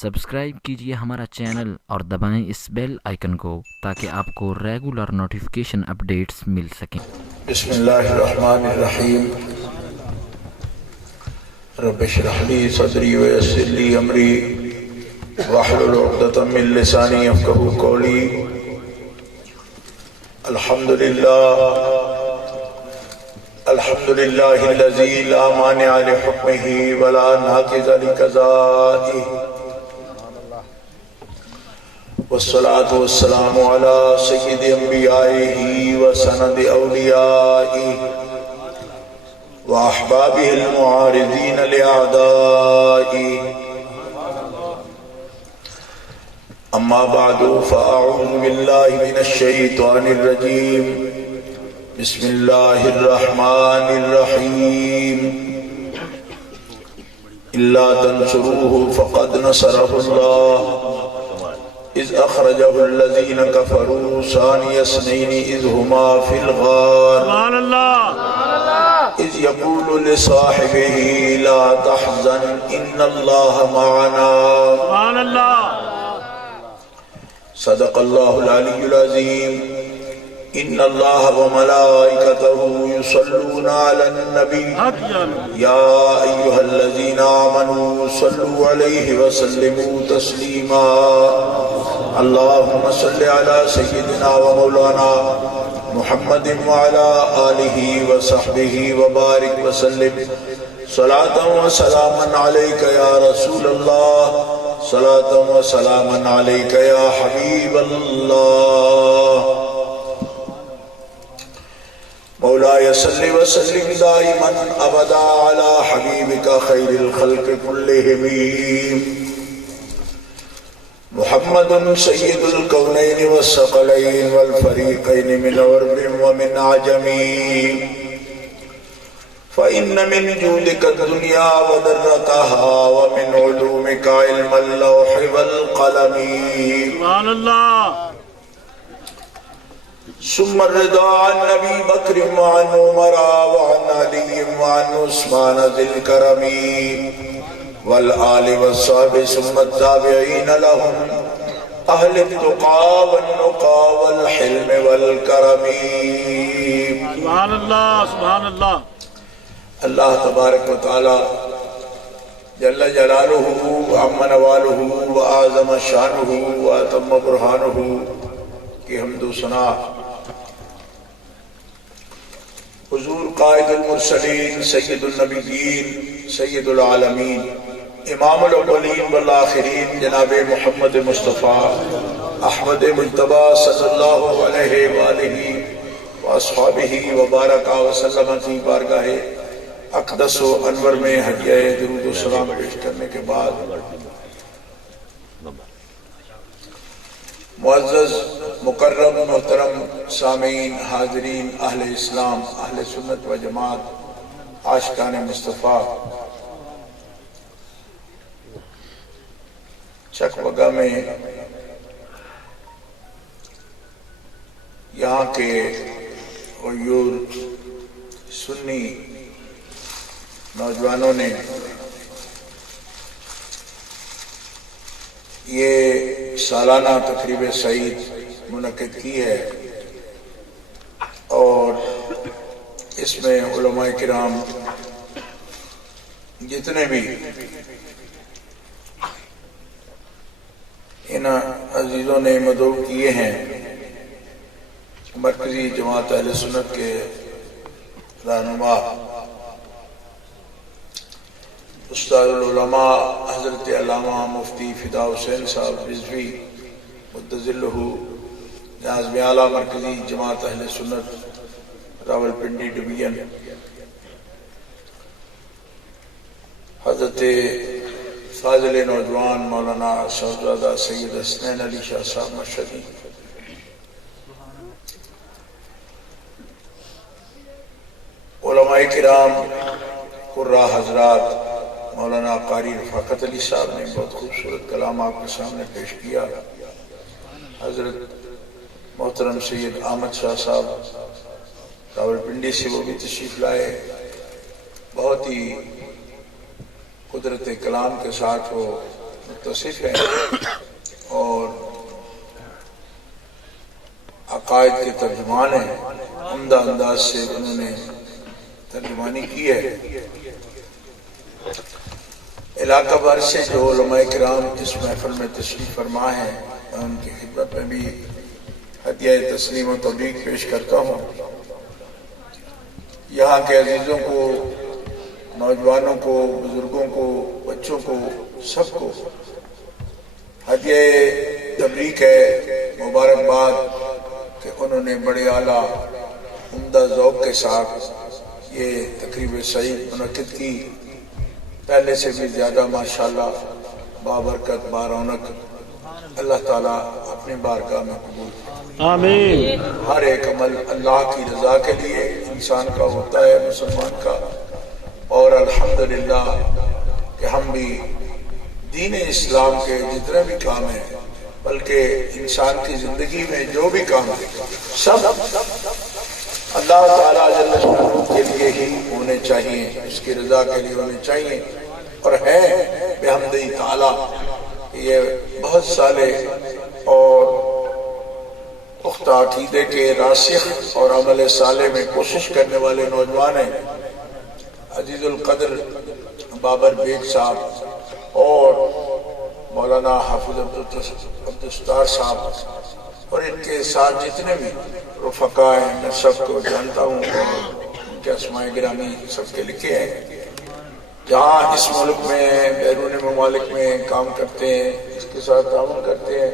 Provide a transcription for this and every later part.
Subscribe کیجیے ہمارا channel اور دبائیں اس بیل آئیکن کو تاکہ آپ کو ریگولر نوٹیفیکیشن اپڈیٹس مل سکیں۔ بسم اللہ الرحمن الرحیم۔ رب اشرح لی صدری ویسر لی امری واحلل عقدۃ من لسانی یفقہوا قولی۔ الحمدللہ الذی لا مانع لحکمہ ولا ناقض لقضائہ، والصلاة والسلام على سید انبیائہ وسند اولیائہ واحبابہ المعارضین لأعدائہ، اما بعد فاعوذ باللہ من الشیطان الرجیم، بسم اللہ الرحمن الرحیم۔ الا تنصروه فقد نصره اللہ اذ اخرجه الذین کفروا ثانی اثنین اذ ہما فی الغار اذ یقول لصاحبہ لا تحزن ان اللہ معنا۔ صدق اللہ العلی العظیم۔ ان اللہ وملائکتہ یصلون علی النبی یا ایہا الذین آمنوا صلوا علیہ وسلموا تسلیما۔ اللہم صل علی سیدنا و مولانا محمد وعلی آلہ وصحبہ وبارک وسلم۔ صلاة و سلاما علیک یا رسول اللہ، صلاة و سلاما علیک یا حبیب اللہ۔ مولاي صل وسلم دائما ابدا على حبيبك خير الخلق كلهم محمد سيد الكونين والثقلين والفريقين من عرب ومن عجم، فإن من جودك الدنيا وذرتها ومن علومك علم اللوح والقلم، سبحان الله، ثم الرضا عن نبی بکر وعن عمر وعن علی وعن عثمان ذی الکرم والآل والصحب ثم التابعین لهم اہل التقى والنقى والحلم والکرم۔ سبحان اللہ، سبحان اللہ۔ اللہ تبارک و تعالی جل جلالہ وعم نوالہ وآزم شانہ واتم برہانہ کی حمد و ثنا حضور قائد المرسلین سید النبیین سید العالمین امام الاولین والآخرین جناب محمد مصطفیٰ احمد مجتبی صلی اللہ علیہ وآلہ واصحابہ وبارک وسلم کی بارگاہ اقدس و انور میں ہدیہ درود و سلام پیش کرنے کے بعد، معزز مکرم محترم سامعین، حاضرین، اہل اسلام، اہل سنت و جماعت، عاشقان مصطفیٰ، چکوگا میں یہاں کے غیور سنی نوجوانوں نے یہ سالانہ تقریب سعید منعقد کی ہے، اور اس میں علماء کرام جتنے بھی ان عزیزوں نے مدعو کیے ہیں، مرکزی جماعت اہل سنت کے رہنما استاد العلماء حضرت علامہ مفتی فدا حسین صاحب رضوی مدظلہ، ناظم اعلیٰ مرکزی جماعت اہل سنت راولپنڈی ڈویژن، حضرت فاضل نوجوان مولانا صاحبزادہ سید حسنین علی شاہ صاحب مشہدی، علماء کرام، قراء حضرات، مولانا قاری رفاقت علی صاحب نے بہت خوبصورت کلام آپ کے سامنے پیش کیا، حضرت محترم سید احمد شاہ صاحب راولپنڈی سے وہ بھی تشریف لائے، بہت ہی قدرت کلام کے ساتھ وہ متصف ہیں اور عقائد کے ترجمان ہیں. عمدہ انداز سے انہوں نے ترجمانی کی ہے. علاقہ بھر سے جو علماء کرام اس محفل میں تشریف فرما ہیں میں ان کی خدمت میں بھی ہدیہ تسلیم و تبریک پیش کرتا ہوں. یہاں کے عزیزوں کو، نوجوانوں کو، بزرگوں کو، بچوں کو، سب کو ہدیہ تبریک ہے، مبارکباد کہ انہوں نے بڑے اعلیٰ عمدہ ذوق کے ساتھ یہ تقریب سعید منعقد کی. پہلے سے بھی زیادہ ماشاءاللہ بابرکت بارونق. اللہ تعالیٰ اپنی بارگاہ میں قبول. آمین. ہر ایک عمل اللہ کی رضا کے لیے انسان کا ہوتا ہے، مسلمان کا. اور الحمدللہ کہ ہم بھی دین اسلام کے جتنے بھی کام ہیں، بلکہ انسان کی زندگی میں جو بھی کام ہے، سب اللہ تعالیٰ جل شانہ کے لیے ہی ہونے چاہیے، اس کی رضا کے لیے ہونے چاہیے. اور ہے بحمدہ تعالیٰ یہ بہت سالے اور پختہ عقیدے کے راسخ اور عمل صالح میں کوشش کرنے والے نوجوان ہیں. عزیز القدر بابر بیگ صاحب اور مولانا حافظ عبدالستار صاحب اور ان کے ساتھ جتنے بھی رفقا ہیں میں سب کو جانتا ہوں، ان کے اسماء گرامی سب کے لکھے ہیں. جہاں اس ملک میں بیرون ممالک میں کام کرتے ہیں، اس کے ساتھ تعاون کرتے ہیں.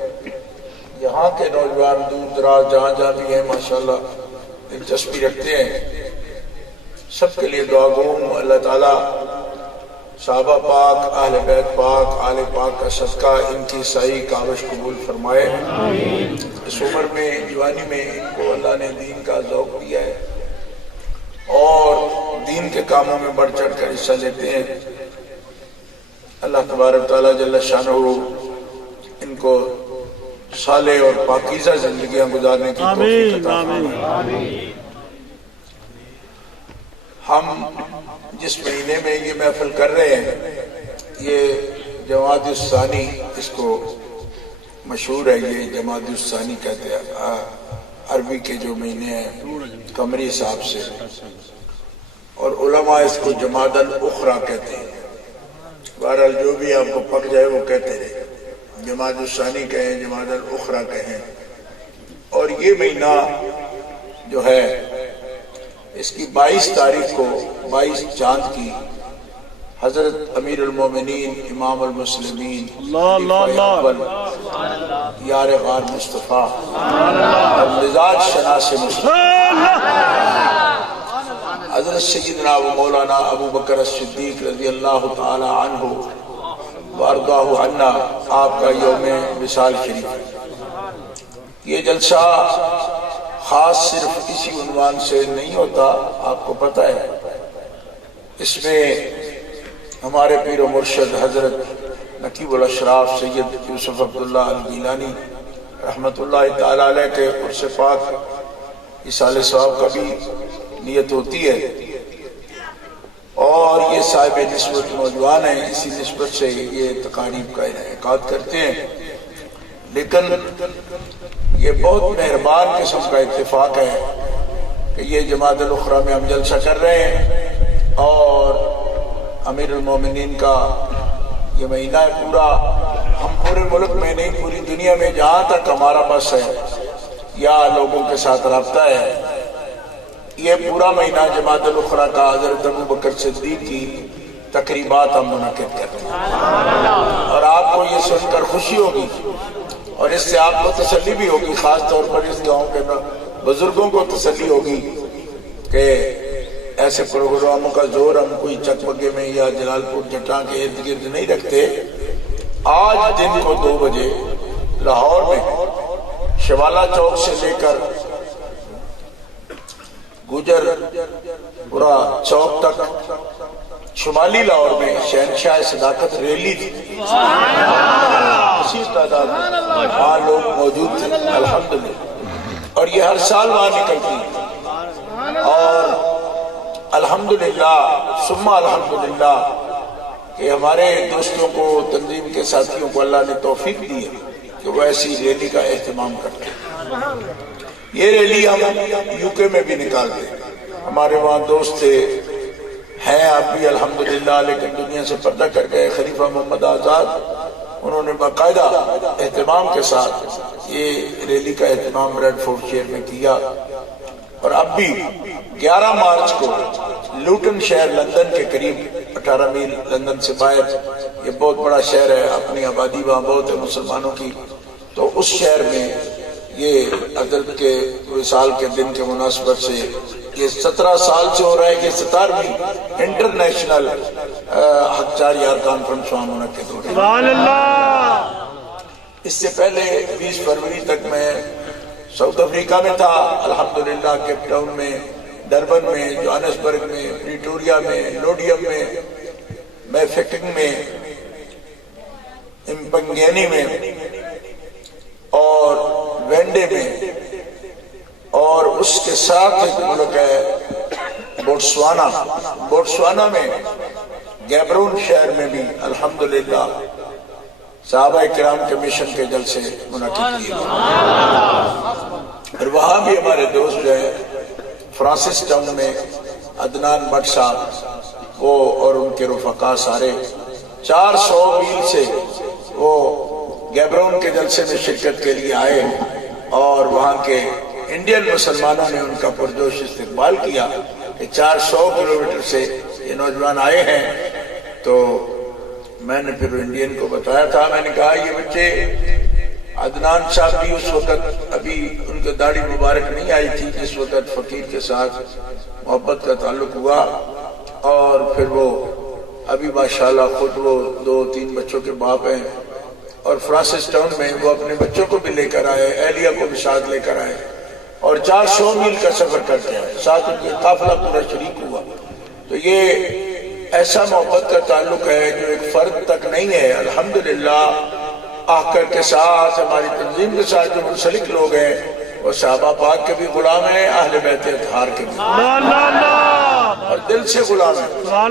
یہاں کے نوجوان دور دراز جہاں جہاں بھی ہیں ماشاءاللہ دلچسپی رکھتے ہیں. سب کے لیے دعا گو ہوں. اللہ تعالیٰ صحابہ پاک، اہل بیت پاک، آل پاک کا صدقہ ان کی سعی کاوش قبول فرمائے. اس عمر میں، جوانی میں ان کو اللہ نے دین کا ذوق دیا ہے اور دین کے کاموں میں بڑھ چڑھ کر حصہ لیتے ہیں. اللہ تبارک تعالیٰ جل شانہ ان کو صالح اور پاکیزہ زندگیاں گزارنے کی توفیق عطا فرمائے. ہم جس مہینے میں یہ محفل کر رہے ہیں یہ جمادی الثانی، اس کو مشہور ہے، یہ جمادی الثانی کہتے ہیں عربی کے جو مہینے ہیں قمری حساب سے، اور علماء اس کو جمادی الاخری کہتے ہیں. بہرحال جو بھی آپ کو پک جائے وہ کہتے رہے، جمادی الثانی کہیں، جمادی الاخری کہیں. اور یہ مہینہ جو ہے اس کی 22 تاریخ کو، 22 چاند کی، حضرت امیر المومنین امام المسلمین یار غار مصطفیٰ اور مزاج شناس مصطفیٰ حضرت سیدنا و مولانا ابو بکر الصدیق رضی اللہ تعالی عنہ وارضاہ عنا آپ کا یوم وصال شریف ہے. یہ جلسہ خاص صرف اسی عنوان سے نہیں ہوتا، آپ کو پتہ ہے. اس میں ہمارے پیر و مرشد حضرت نقیب الاشراف سید یوسف عبداللہ الگیلانی رحمت اللہ تعالی علیہ کے عرص پاک اصال ثواب کا بھی نیت ہوتی ہے. اور یہ صاحب نسبت نوجوان ہیں، اسی نسبت سے یہ تقاریب کا انعقاد کرتے ہیں. لیکن یہ بہت مہربان قسم کا اتفاق ہے کہ یہ جمادی الاخری میں ہم جلسہ کر رہے ہیں اور امیر المومنین کا یہ مہینہ ہے پورا. ہم پورے ملک میں نہیں، پوری دنیا میں جہاں تک ہمارا بس ہے یا لوگوں کے ساتھ رابطہ ہے، یہ پورا مہینہ جمادی الاخری کا حضرت ابو بکر صدیق کی تقریبات ہم منعقد کرتے ہیں. اور آپ کو یہ سن کر خوشی ہوگی اور اس سے آپ کو تسلی بھی ہوگی، خاص طور پر اس گاؤں کے بزرگوں کو تسلی ہوگی کہ ایسے پروگراموں کا زور ہم کوئی چک بگے میں یا جلال پور جٹاں کے ارد گرد نہیں رکھتے. آج دن کو 2 بجے لاہور میں شوالا چوک سے لے کر گجر پورا چوک تک شمالی لاہور میں شہنشاہ صداقت ریلی تھی. اسی تعداد وہاں لوگ موجود تھے الحمدللہ، اور یہ ہر سال وہاں نکلتی. اور الحمدللہ ثم الحمدللہ کہ ہمارے دوستوں کو، تنظیم کے ساتھیوں کو اللہ نے توفیق دی ہے کہ وہ ایسی ریلی کا اہتمام کرتے ہیں۔ یہ ریلی ہم یو کے میں بھی نکالتے ہیں، ہمارے وہاں دوست تھے، ہیں آپ بھی الحمدللہ، لیکن دنیا سے پردہ کر گئے، خلیفہ محمد آزاد، انہوں نے باقاعدہ اہتمام کے ساتھ یہ ریلی کا اہتمام ریڈ فورٹ شہر میں کیا۔ اور اب بھی 11 مارچ کو لوٹن شہر لندن کے قریب 18 میل لندن سے باہر، یہ بہت بڑا شہر ہے، اپنی آبادی وہاں بہت ہے مسلمانوں کی، تو اس شہر میں یہ عدل کے وصال کے دن کے مناسبت سے یہ 17 سال سے ہو رہا ہے کہ 17ویں انٹرنیشنل حق چار یار کانفرنس وہاں منعقد ہو رہی ہے۔ اس سے پہلے 20 فروری تک میں ساؤتھ افریقہ میں تھا، الحمدللہ، کیپ ٹاؤن میں، ڈربن میں، جوہانسبرگ میں، پریٹوریا میں، لوڈیم میں، میفیکنگ میں، امپنگینی میں اور وینڈے میں، اور اس کے ساتھ ایک ملک ہے بوٹسوانا میں گیبرون شہر میں بھی الحمدللہ صحابہ کرام کے مشن کے جلسے منعقد کیے اور وہاں بھی ہمارے دوست جو ہے فرانسس ٹاؤن میں عدنان بٹ صاحب، وہ اور ان کے رفقا سارے 400 میل سے وہ گیبرون کے جلسے میں شرکت کے لیے آئے اور وہاں کے انڈین مسلمانوں نے ان کا پرجوش استقبال کیا کہ 400 کلومیٹر سے یہ نوجوان آئے ہیں۔ تو میں نے پھر انڈین کو بتایا تھا، میں نے کہا یہ بچے، عدنان صاحب بھی اس وقت ابھی ان کے داڑھی مبارک نہیں آئی تھی جس وقت فقیر کے ساتھ محبت کا تعلق ہوا، اور پھر وہ ابھی ماشاءاللہ خود وہ 2-3 بچوں کے باپ ہیں، اور فرانسس ٹاؤن میں وہ اپنے بچوں کو بھی لے کر آئے، اہلیہ کو بھی ساتھ لے کر آئے اور 400 میل کا سفر کر کے آئے، ساتھ ان کے قافلہ پورا شریک ہوا۔ تو یہ ایسا محبت کا تعلق ہے جو ایک فرد تک نہیں ہے، الحمدللہ آخر کے ساتھ ہماری تنظیم کے ساتھ جو منسلک لوگ ہیں وہ صحابہ پاک کے بھی غلام ہیں، اہل بیت اطہار کے بھی اور دل سے غلام ہیں،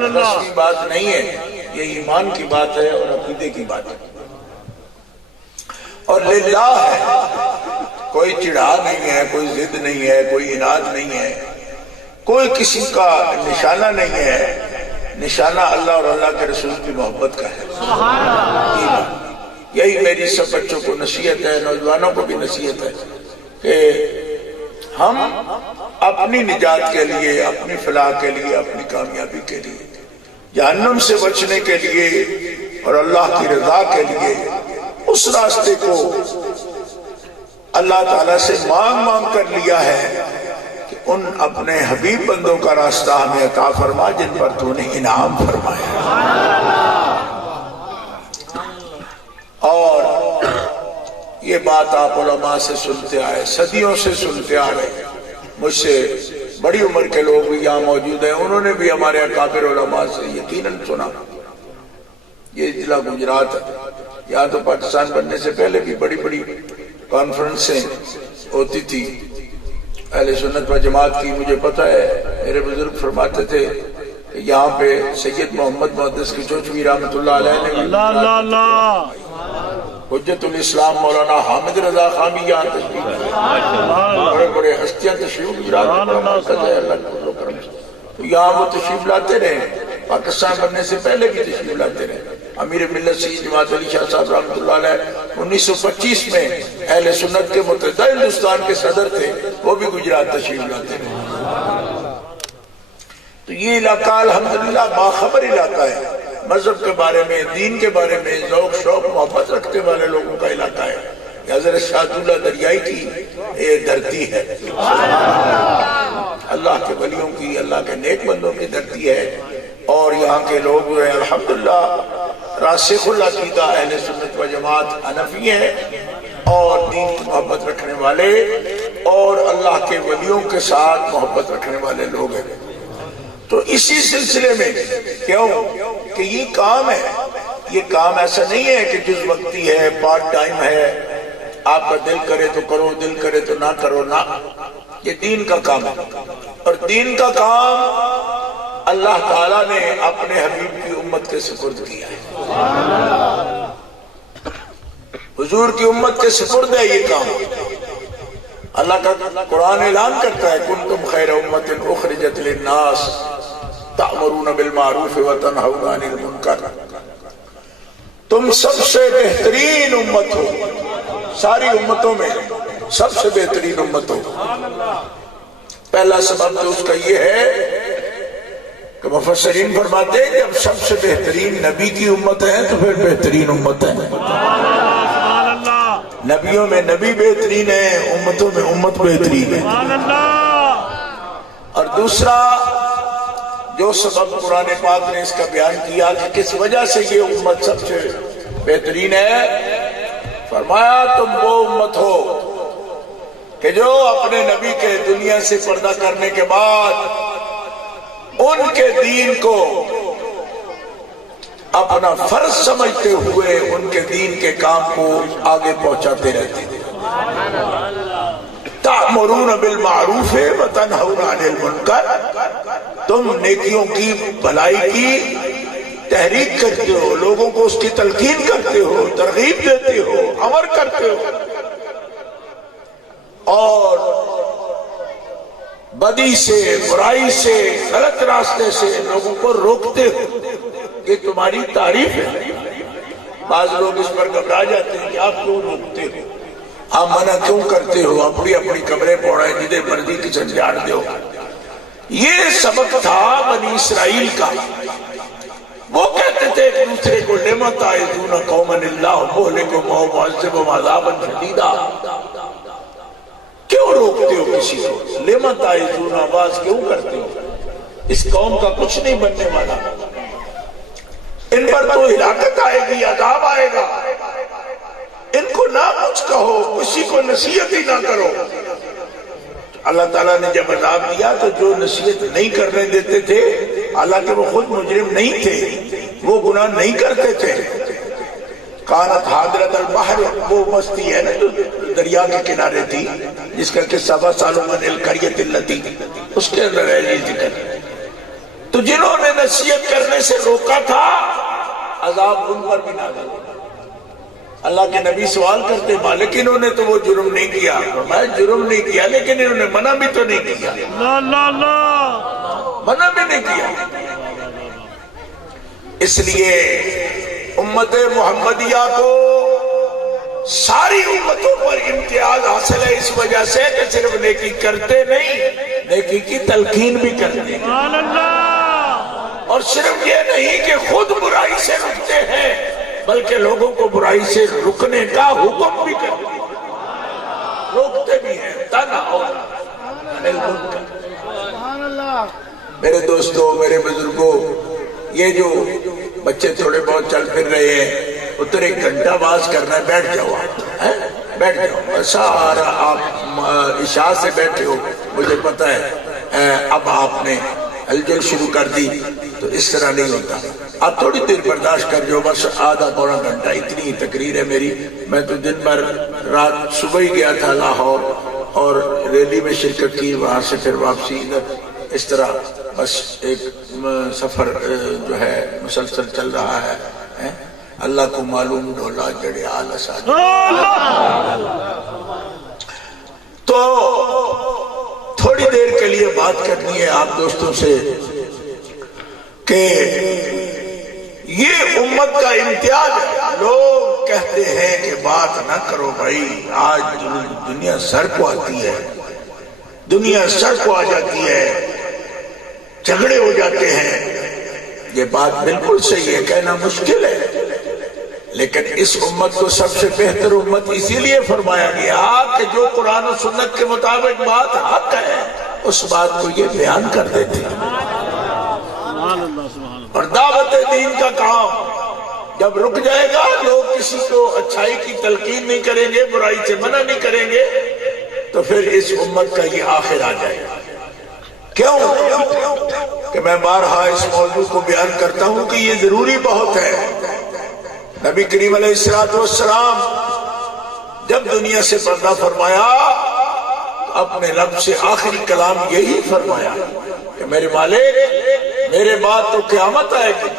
رسمی بات نہیں ہے، یہ ایمان کی بات ہے اور عقیدے کی بات ہے اور للہ ہے، کوئی چڑھا نہیں ہے، کوئی ضد نہیں ہے، کوئی عناد نہیں ہے، کوئی کسی کا نشانہ نہیں ہے، نشانہ اللہ اور اللہ کے رسول کی محبت کا ہے۔ یہی میری سب بچوں کو نصیحت ہے، نوجوانوں کو بھی نصیحت ہے کہ ہم اپنی نجات کے لیے، اپنی فلاح کے لیے، اپنی کامیابی کے لیے، جہنم سے بچنے کے لیے اور اللہ کی رضا کے لیے اس راستے کو اللہ تعالیٰ سے مانگ کر لیا ہے کہ ان اپنے حبیب بندوں کا راستہ ہمیں عطا فرما جن پر تو نے انعام فرمایا۔ اور یہ بات آپ علماء سے سنتے آئے، صدیوں سے سنتے آ رہے، مجھ سے بڑی عمر کے لوگ بھی یہاں موجود ہیں، انہوں نے بھی ہمارے اکابر علماء سے یقیناً سنا۔ یہ ضلع گجرات ہے، یہاں تو پاکستان بننے سے پہلے بھی بڑی بڑی کانفرنسیں ہوتی تھی اہل سنت و جماعت کی، مجھے پتہ ہے میرے بزرگ فرماتے تھے کہ یہاں پہ سید محمد محدث کی چوچوی رحمۃ اللہ علیہ نے حجت الاسلام مولانا حامد رضا خان بھی یہاں تشریف لائے، بڑے بڑے ہستیاں تشریف تو یہاں وہ تشریف لاتے رہے، پاکستان بننے سے پہلے بھی تشریف لاتے رہے۔ امیر ملت سید جماعت علی شاہ صاحب رحمۃ اللہ علیہ 1925 میں اہل سنت کے متحدہ ہندوستان کے صدر تھے، وہ بھی گجرات تشریف لاتے رہے۔ تو یہ علاقہ الحمدللہ باخبر علاقہ ہے، مذہب کے بارے میں، دین کے بارے میں ذوق شوق محبت رکھنے والے لوگوں کا علاقہ ہے۔ یہ حضرت شاہد اللہ دریائی کی یہ دھرتی ہے، اللہ کے ولیوں کی، اللہ کے نیک بندوں کی دھرتی ہے، اور یہاں کے لوگ جو ہے الحمدللہ راسخ العقیدہ اہل سنت و جماعت حنفی ہیں اور دین کی محبت رکھنے والے اور اللہ کے ولیوں کے ساتھ محبت رکھنے والے لوگ ہیں۔ تو اسی سلسلے میں کیوں کہ یہ کام ہے، یہ کام ایسا نہیں ہے کہ جز وقتی ہے، پارٹ ٹائم ہے، آپ کا دل کرے تو کرو، دل کرے تو نہ کرو، نہ، یہ دین کا کام ہے، اور دین کا کام اللہ تعالیٰ نے اپنے حبیب کی امت کے سپرد کیا ہے، حضور کی امت کے سپرد ہے یہ کام۔ اللہ کا قرآن اعلان کرتا ہے کنتم خیر امت اخرجت للناس تأمرون بالمعروف وتنہون عن المنکر، تم سب سے بہترین امت ہو، ساری امتوں میں سب سے بہترین امت ہو۔ پہلا سبب تو اس کا یہ ہے کہ مفسرین فرماتے ہیں کہ اب سب سے بہترین نبی کی امت ہے تو پھر بہترین امت ہے۔ نبیوں میں نبی بہترین ہے، امتوں میں امت بہترین ہے۔ اور دوسرا جو سبب قرآن پاک نے اس کا بیان کیا کہ کس وجہ سے یہ امت سب سے بہترین ہے، فرمایا تم وہ امت ہو کہ جو اپنے نبی کے دنیا سے پردہ کرنے کے بعد ان کے دین کو اپنا فرض سمجھتے ہوئے ان کے دین کے کام کو آگے پہنچاتے رہتے ہیں۔ تأمرون بالمعروف وتنہون عن المنکر، تم نیکیوں کی بھلائی کی تحریک کرتے ہو، لوگوں کو اس کی تلقین کرتے ہو، ترغیب دیتے ہو، امر کرتے ہو، اور بدی سے، برائی سے، غلط راستے سے لوگوں کو روکتے ہو۔ یہ تمہاری تعریف ہے۔ بعض لوگ اس پر گھبرا جاتے ہیں کہ آپ کیوں روکتے ہو، آپ منع کیوں کرتے ہو، اپنی اپنی قبریں پوڑھائیں، جدے مرضی کچن جاڑ دو۔ یہ سبق تھا بنی اسرائیل کا۔ وہ کہتے تھے ایک دوسرے کو لِمَ تَعِظُونَ قَوْمًا اللَّهُ مُهْلِكُهُمْ أَوْ مُعَذِّبُهُمْ عَذَابًا شَدِيدًا، کیوں روکتے ہو کسی کو؟ لِمَ تَعِظُونَ، آواز کیوں کرتے ہو؟ اس قوم کا کچھ نہیں بننے والا، ان پر تو ہلاکت آئے گی، عذاب آئے گا، ان کو نہ کچھ کہو، کسی کو نصیحت ہی نہ کرو۔ اللہ تعالیٰ نے جب عذاب دیا تو جو نصیحت نہیں کرنے دیتے تھے، حالانکہ وہ خود مجرم نہیں تھے، وہ گناہ نہیں کرتے تھے، کانت حاضرۃ البحر، وہ بستی ہے نا جو دریا کے کنارے تھی، جس کا قصہ وَاسْأَلُوا عَنِ الْقَرْيَةِ الَّتِي، اس کے اندر ہے یہ ذکر۔ تو جنہوں نے نصیحت کرنے سے روکا تھا، عذاب ان پر بھی نازل ہوا۔ اللہ کے نبی سوال کرتے مالک انہوں نے تو وہ جرم نہیں کیا، فرمایا جرم نہیں کیا لیکن انہوں نے منع بھی تو نہیں کیا، منع بھی نہیں کیا۔ اس لیے امت محمدیہ کو ساری امتوں پر امتیاز حاصل ہے اس وجہ سے کہ صرف نیکی کرتے نہیں، نیکی کی تلقین بھی کرتے ہیں، اور صرف یہ نہیں کہ خود برائی سے رکتے ہیں بلکہ لوگوں کو برائی سے رکنے کا حکم بھی کرتے ہیں، روکتے بھی ہیں۔ تنہون عن المنکر۔ میرے دوستو، میرے بزرگوں، یہ جو بچے تھوڑے بہت چل پھر رہے ہیں، اتر ایک گھنٹہ باز کرنا ہے، بیٹھ جاؤ، بیٹھ جاؤ، سارا آپ عشاء سے بیٹھے ہو، مجھے پتہ ہے اب آپ نے ہلچل شروع کر دی، تو اس طرح نہیں ہوتا۔ آپ تھوڑی دیر برداشت کر جو، بس آدھا پونا گھنٹہ، اتنی ہی تقریر ہے میری۔ میں تو دن بھر رات صبح ہی گیا تھا لاہور اور ریلی میں شرکت کی، وہاں سے پھر واپسی ادھر، اس طرح بس ایک سفر جو ہے مسلسل چل رہا ہے۔ اللہ کو معلوم ڈھولا جڑے آلہ ساجے۔ تو تھوڑی دیر کے لیے بات کرنی ہے آپ دوستوں سے کہ یہ امت کا امتیاز ہے۔ لوگ کہتے ہیں کہ بات نہ کرو بھائی، آج دنیا سر کو آتی ہے، دنیا سر کو آ جاتی ہے، جھگڑے ہو جاتے ہیں۔ یہ بات بالکل صحیح ہے، کہنا مشکل ہے، لیکن اس امت کو سب سے بہتر امت اسی لیے فرمایا گیا کہ جو قرآن و سنت کے مطابق بات حق ہے اس بات کو یہ بیان کر دیتے ہیں۔ اور دعوت دین کا کام جب رک جائے گا، لوگ کسی کو اچھائی کی تلقین نہیں کریں گے، برائی سے منع نہیں کریں گے، تو پھر اس امت کا یہ آخر آ جائے گا۔ کیوں کہ میں بارہا اس موضوع کو بیان کرتا ہوں کہ یہ ضروری بہت ہے۔ نبی کریم علیہ السلام جب دنیا سے پردہ فرمایا تو اپنے رب سے آخری کلام یہی فرمایا کہ میرے مالک، میرے بعد تو قیامت آئے گی،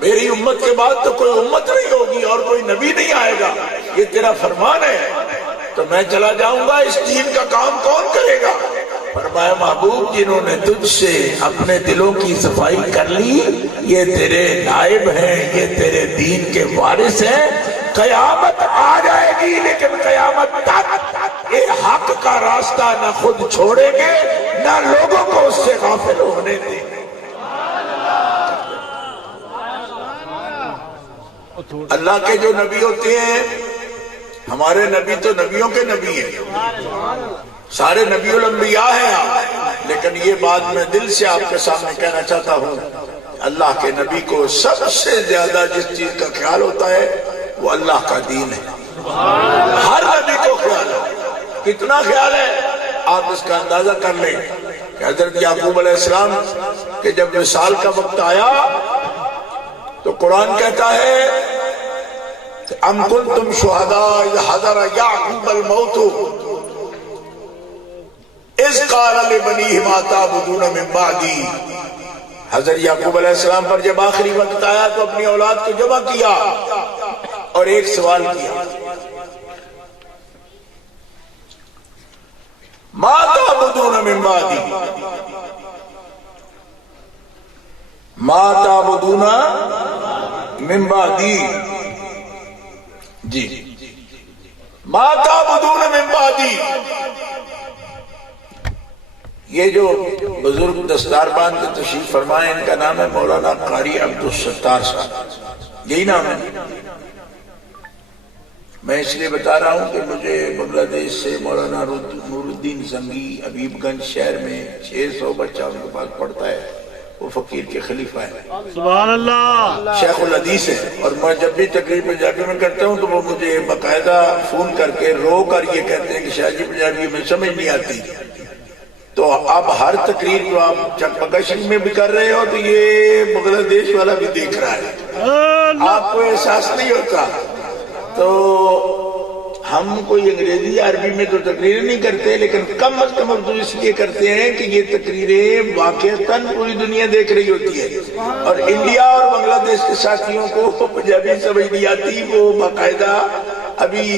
میری امت کے بعد تو کوئی امت نہیں ہوگی اور کوئی نبی نہیں آئے گا، یہ تیرا فرمان ہے، تو میں چلا جاؤں گا، اس دین کا کام کون کرے گا؟ فرمایا محبوب جنہوں نے تجھ سے اپنے دلوں کی صفائی کر لی یہ تیرے نائب ہیں، یہ تیرے دین کے وارث ہیں، قیامت آ جائے گی لیکن قیامت تک یہ حق کا راستہ نہ خود چھوڑیں گے نہ لوگوں کو اس سے غافل ہونے دیں گے۔ اللہ کے جو نبی ہوتے ہیں، ہمارے نبی تو نبیوں کے نبی ہیں، سارے نبی الانبیاء ہیں آپ، لیکن یہ بات میں دل سے آپ کے سامنے کہنا چاہتا ہوں، اللہ کے نبی کو سب سے زیادہ جس چیز کا خیال ہوتا ہے وہ اللہ کا دین ہے۔ ہر نبی کو خیال ہے، کتنا خیال ہے آپ اس کا اندازہ کر لیں کہ حضرت یعقوب علیہ السلام کہ جب وصال کا وقت آیا تو قرآن کہتا ہے ام کنتم شہداء اذ حضر یعقوب الموت اذ قال لبنیہ ما تعبدون من بعدی۔ حضرت یعقوب علیہ السلام پر جب آخری وقت آیا تو اپنی اولاد کو جمع کیا اور ایک سوال کیا، ما تعبدون من بعدی، ما تعبدون من بعدی، جی ما تعبدون من بعدی۔ یہ جو بزرگ دستار باندھ کے تشریف فرمائے ان کا نام ہے مولانا قاری عبدالستار صاحب، یہی نام ہے۔ میں اس لیے بتا رہا ہوں کہ مجھے بنگلہ دیش سے مولانا نور الدین زنگی حبیب گنج شہر میں 600 بچہ ان کے پاس پڑھتا ہے، وہ فقیر کے خلیفہ ہے، سبحان اللہ، شیخ الحدیث ہے، اور میں جب بھی تقریر پنجابی میں کرتا ہوں تو وہ مجھے باقاعدہ فون کر کے رو کر یہ کہتے ہیں کہ شاہ جی پنجابی میں سمجھ نہیں آتی، تو اب ہر تقریر جو آپ چکپکا شریف میں بھی کر رہے ہو تو یہ بنگلہ دیش والا بھی دیکھ رہا ہے، آپ کو احساس نہیں ہوتا۔ تو ہم کوئی انگریزی عربی میں تو تقریر نہیں کرتے، لیکن کم از کم اردو اس لیے کرتے ہیں کہ یہ تقریریں واقعتاً پوری دنیا دیکھ رہی ہوتی ہے، اور انڈیا اور بنگلہ دیش کے ساتھیوں کو پنجابی سمجھ نہیں آتی، وہ باقاعدہ ابھی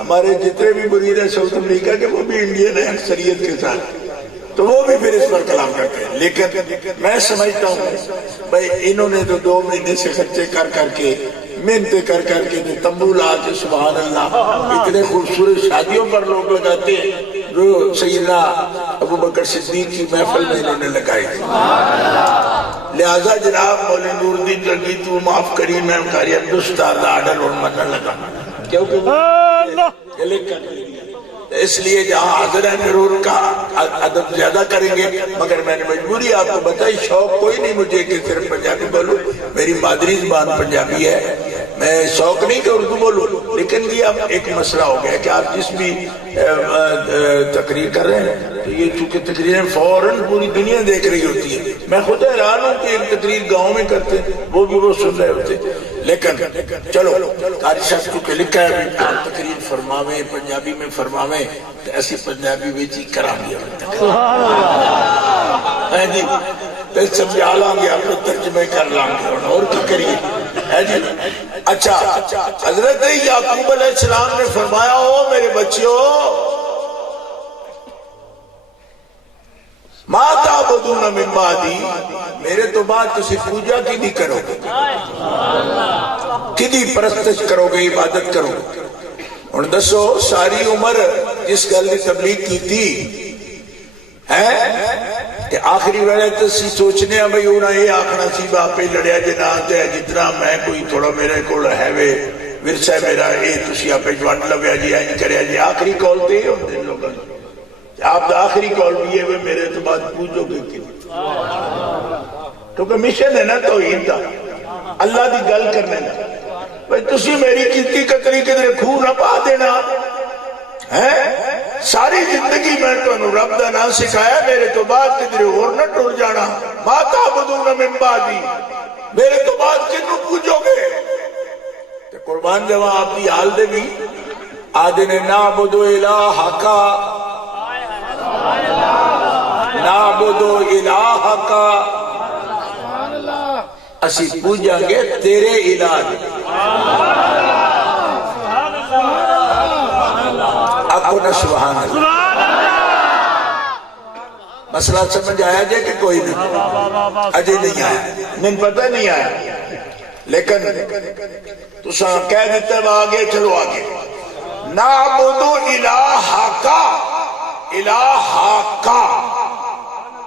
ہمارے جتنے بھی مرید ہیں ساؤتھ امریکہ کے وہ بھی انڈین ہیں اکثریت کے ساتھ، تو وہ بھی پھر اس پر کلام کرتے ہیں، لیکن میں سمجھتا ہوں بھائی انہوں نے تو 2 مہینے سے خرچے کر کر کے محنتیں کر کر کے تمبو لا کے سبحان اللہ اتنے خوبصورت شادیوں پر لوگ لگاتے ہیں جو سیدنا ابو بکر صدیق کی محفل میں انہوں نے لگائی، لہذا جناب مولانا نور الدین زنگی تو معاف کری، میں قاری عبدالستار دا آرڈر اور منع لگا کیونکہ اس لیے جہاں حاضر ہیں ضرور کا ادب زیادہ کریں گے، مگر میں نے مجبوری آپ کو بتائی، شوق کوئی نہیں مجھے کہ صرف پنجابی بولوں، میری مادری زبان پنجابی ہے، میں شوق نہیں کہ اردو بولوں، لیکن یہ اب ایک مسئلہ ہو گیا کہ آپ جس بھی تقریر کر رہے ہیں تو یہ چونکہ تقریریں فوراً پوری دنیا دیکھ رہی ہوتی ہے، میں خود حیران ہوں کہ ایک تقریر گاؤں میں کرتے وہ بھی وہ سن رہے ہوتے، لیکن چلو قاری صاحب چونکہ لکھا ہے تقریر فرماویں پنجابی میں فرماویں تو ایسی پنجابی میں جی کرا دیا جی تو سمجھا لیں گے آپ کو ترجمے کر لیں گے اور کیا کریے ہے جی۔ اچھا حضرت یعقوب علیہ السلام نے فرمایا ہو میرے بچیوں ما تعبدون من بعدی، میرے تو بعد تسی پوجا کدی کرو گے، کدی پرستش کرو گے، عبادت کرو گے۔ اور دسو ساری عمر جس گل کی تبلیغ کی تھی ہے کہ آخری ویلے تسی سوچنے ہیں بھئی انہاں یہ آخنا سی باپے لڑیا جنات ہے جتنا میں کوئی تھوڑا میرے کو ہے وے ورثہ میرا اے تسی آپ جوان لویا جی اینج کریا جی، آخری کال تے ہوندے لوگاں آپ دا آخری کال بھی ہے میرے تو بعد پوچھو گے کہ کیونکہ مشن ہے نا توحید دا، اللہ دی گل کرنے دا، بھئی تسی میری کیتی کتری کدھر کھو نہ پا دینا ہے، ساری زندگی میں تو انہوں رب دا نام سکھایا، میرے تو بعد کدھر اور نہ ٹور جانا، ما تعبدون من بعدی، میرے تو بعد کنوں پوچھو گے؟ تو قربان جوان آپ دی حال دے بھی آدھنے نعبدو الہکا نعبدو الہکا اسی پوجیں گے تیرے علاج آکو نا سبحان اللہ. مسئلہ سمجھ آیا جائے کہ کوئی نہیں اجے نہیں آیا نہیں پتہ نہیں آیا لیکن تو ساں کہہ دیتے ہیں آگے چلو آگے. نعبدو الہا کا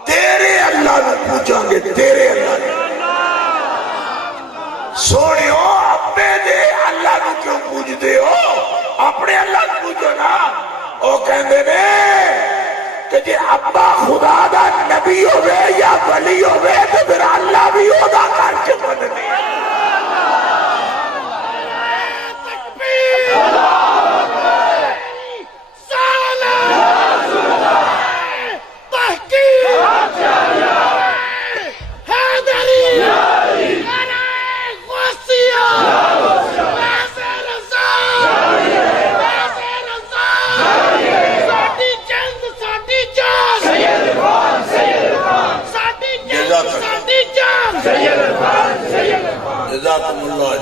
تیرے اللہ نے پوچھا گے تیرے اللہ نے. سوڑے ہو اپنے دے اللہ نے کیوں پوچھ دے ہو اپنے اللہ نے پوچھو نا. وہ کہندے نے کہ جی ابا خدا دا نبی ہوئے یا ولی ہوئے تو پھر اللہ بھی ہوگا کر کے بننے.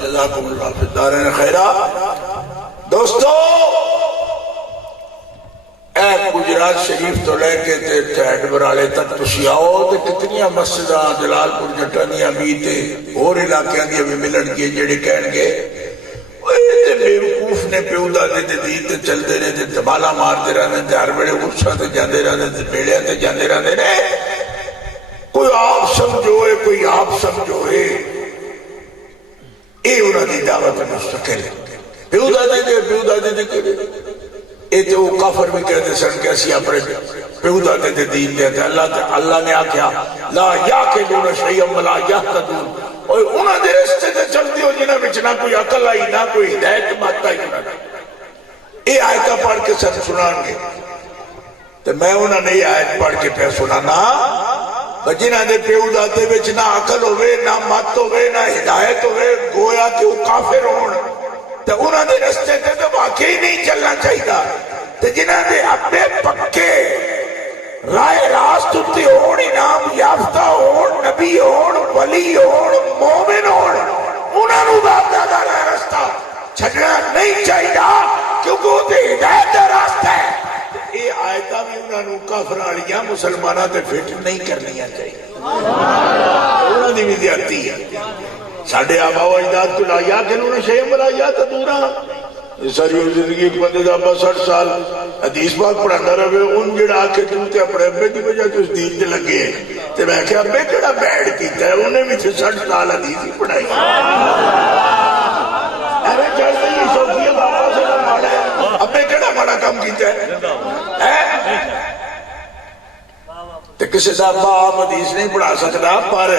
جزاکم اللہ فی الدارین خیرہ. دوستو اے گجرات شریف تو لے کے ٹھیٹ برالے تک تسی آؤ تو کتنیاں مسجداں جلال پور جٹانیاں میتے اور علاقیاں دی ابھی ملن گے جڑے کہن گے تے بیوقوف نے پیودا دے دید تے چل دے رہے تے دبالا مار دے رہے تے ہر بڑے غصہ تے جاندے رہے تے بیڑے تے جاندے رہے. کوئی آپ سمجھوئے کوئی آپ سمجھوئے اے انہوں نے دعوت مستقل پیودا دے دے کرے. اے تو وہ کافر بھی کہتے سن کہ اسی اپنے پیودا دے دین دے. اللہ نے آکھیا لا یاکلون شیئا ولا یہتدون. اور انہوں نے رستے سے چل دیو جنہاں وچ نہ کوئی عقل آئی نہ کوئی ہدایت بات آئی انہوں نے. اے آیتہ پڑھ کے سن سنان گے تو میں انہوں نے یہ آیت پڑھ کے پہ سنانا جنہاں دے پیودا دے وچ نہ عقل ہوئے نہ مت ہوئے نہ ہدایت ہوئے گویا کہ وہ کافر ہون تو انہوں نے رستے تے تو واقعی نہیں چلنا چاہیے. تو جنہاں دے اپنے پکے رائے راست اتے ہون انعام یافتہ ہون نبی ہون ولی ہون مومن ہون انہوں نے باپ دادا رستہ چھڑنا نہیں چاہیے کیونکہ وہ تے ہدایت دا راستہ ہے. یہ آیتہ بھی انہوں نے کافرالیاں مسلمانہ تے فٹ نہیں کرنیاں چاہیے. انہوں نے بھی زیادتی ہے. ساڑھے آبا و اجداد کو لا یاکلون شیئا ولا یہتدون. ساری زندگی ایک بندے دا ابا 60 سال حدیث پاک پڑھانا رہے ان جڑا آکے تُوتے اپنے ابے دی وجہ تو اس دین تے لگے تے میں کہا ابے جڑا بیڑ کیتا ہے انہیں بھی تھے 60 سال حدیث ہی پڑھائی. ارے چاہتے ہیں صوفیہ بابا سے مانا ہے ابے کیڑا مانا کام کیتا ہے. تے کسی دا ابا آپ حدیث نہیں پڑھا سکتا پر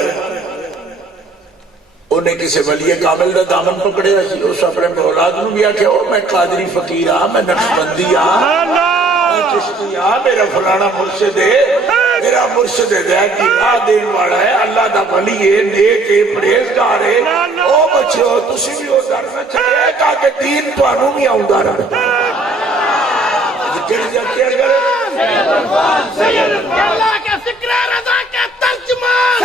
انہیں کسی ولی کامل دا دامن پکڑے اس اپنے اولاد نو بھی آکھیا میں قادری فقیر ہاں میں نقشبندی ہاں میں چشتی ہاں میرا فلانا مرشد ہے میرا مرشد ہدایت کی راہ دین والا ہے اللہ دا ولی ہے نیک ہے پرہیزگار ہے. او بچو تسی بھی او در نہ چھڑے تاکہ دین تانوں بھی آوندا رہے. کہڑی جاتی ہے سید الفان اللہ کے فکر رضا کے ترجمان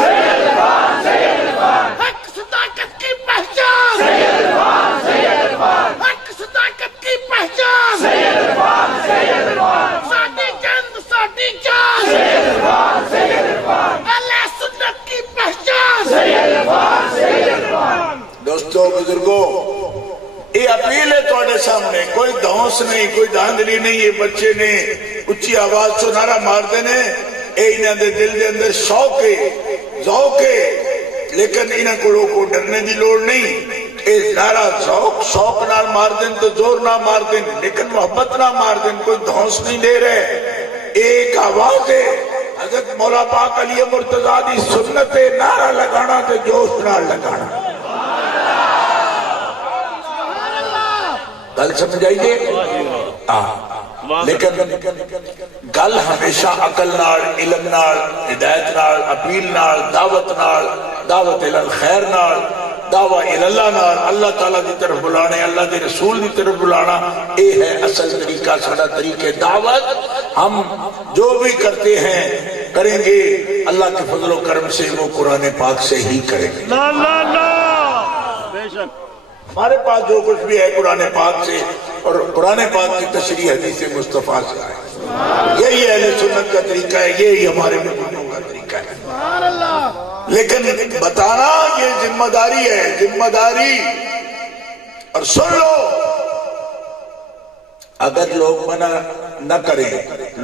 سید الفان حق صداقت کی پہچان سید الفان حق صداقت کی پہچان سید الفان ساٹی چند ساٹی چاند سید الفان اللہ سنت کی پہچان سید الفان. دوستو بزرگو یہ اپیل ہے توڑے سامنے کوئی دھونس نہیں کوئی دھاندلی نہیں. یہ بچے نے اچھی آواز سے نعرہ مار دینے اے انہاں دے دل دے اندر شوق ہے ذوق ہے لیکن انہاں کو ڈرنے دی لوڑ نہیں. اے نعرہ شوق نال مار دین تو زور نہ مار دین لیکن محبت نہ مار دین کوئی دھونس نہیں دے رہے. ایک آواز ہے حضرت مولا پاک علی مرتضیٰ دی سنت ہے نعرہ لگانا تے جوش نال لگانا. گل سمجھائیے لیکن گل ہمیشہ عقل نال علم نال ہدایت نال اپیل نال دعوت الخیر نال دعوت اللہ نال اللہ تعالیٰ دی طرف بلانے اللہ دے رسول دی طرف بلانا اے ہے اصل طریقہ سڑا طریقے دعوت. ہم جو بھی کرتے ہیں کریں گے اللہ کے فضل و کرم سے وہ قرآن پاک سے ہی کریں گے. ہمارے پاس جو کچھ بھی ہے قرآن پاک سے اور قرآن پاک کی تشریح حدیث مصطفیٰ سے آئے. یہی اہل سنت کا طریقہ ہے, یہی ہمارے بزرگوں کا طریقہ ہے. لیکن بتانا یہ ذمہ داری ہے, ذمہ داری. اور سن لو, اگر لوگ منع نہ کریں,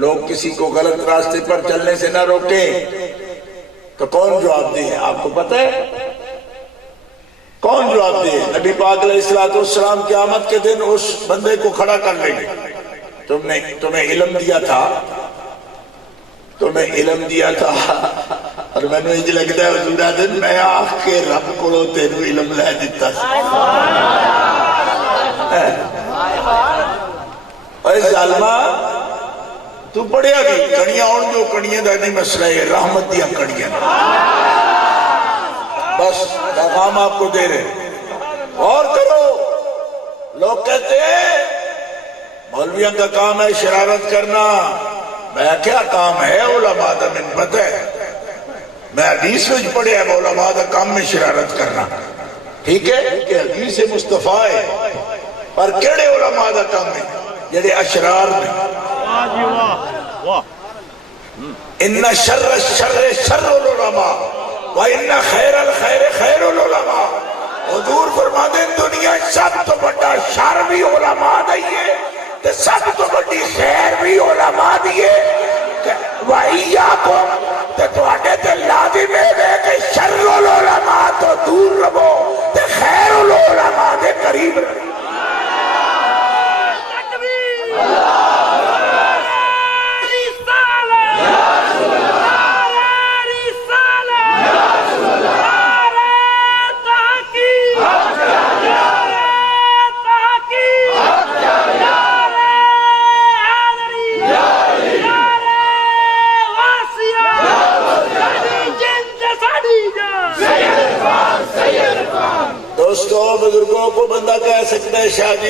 لوگ کسی کو غلط راستے پر چلنے سے نہ روکیں, تو کون جواب دے؟ آپ کو پتہ ہے کون جواب دے؟ نبی پاک علیہ السلام قیامت کے دن اس بندے کو کھڑا کر لیں گے. تمہیں علم دیا تھا, تمہیں علم دیا تھا, اور میں نے یہ لگتا ہے حضور دن میں آخ کے رب کو تینوں علم لے دیتا تھا. اے ظالمہ, تو پڑھیا بھی کڑیاں اور جو کڑیاں دا نہیں مسئلہ ہے, رحمت دیا کڑیاں. بس پیغام آپ کو دے رہے. اور کرو. لوگ کہتے ہیں مولویوں کا کام ہے شرارت کرنا. میں کیا کام ہے علماء دا من پتہ ہے, میں حدیث میں پڑھے ہیں علماء دا کام میں شرارت کرنا. ٹھیک ہے کہ حدیث مصطفیٰ ہے, پر کیڑے علماء دا کام ہے جڑے اشرار میں. ان شر الشر شر العلماء وَإِنَّ خَيْرَ الْخَيْرِ خَيْرُ الْعُلَمَاء. حضور فرما دیں دنیا سب تو بڑا شر بھی علماء دیئے, تے سب تو بڑی خیر بھی علماء دیئے. وَإِيَّاكُمْ تے تو آگے تے لازم ہے کہ شر العلماء تو دور رہو تے خیر العلماء دے قریب رہو. دوستو بزرگوں کو بندہ کہہ سکتا ہے شاہ جی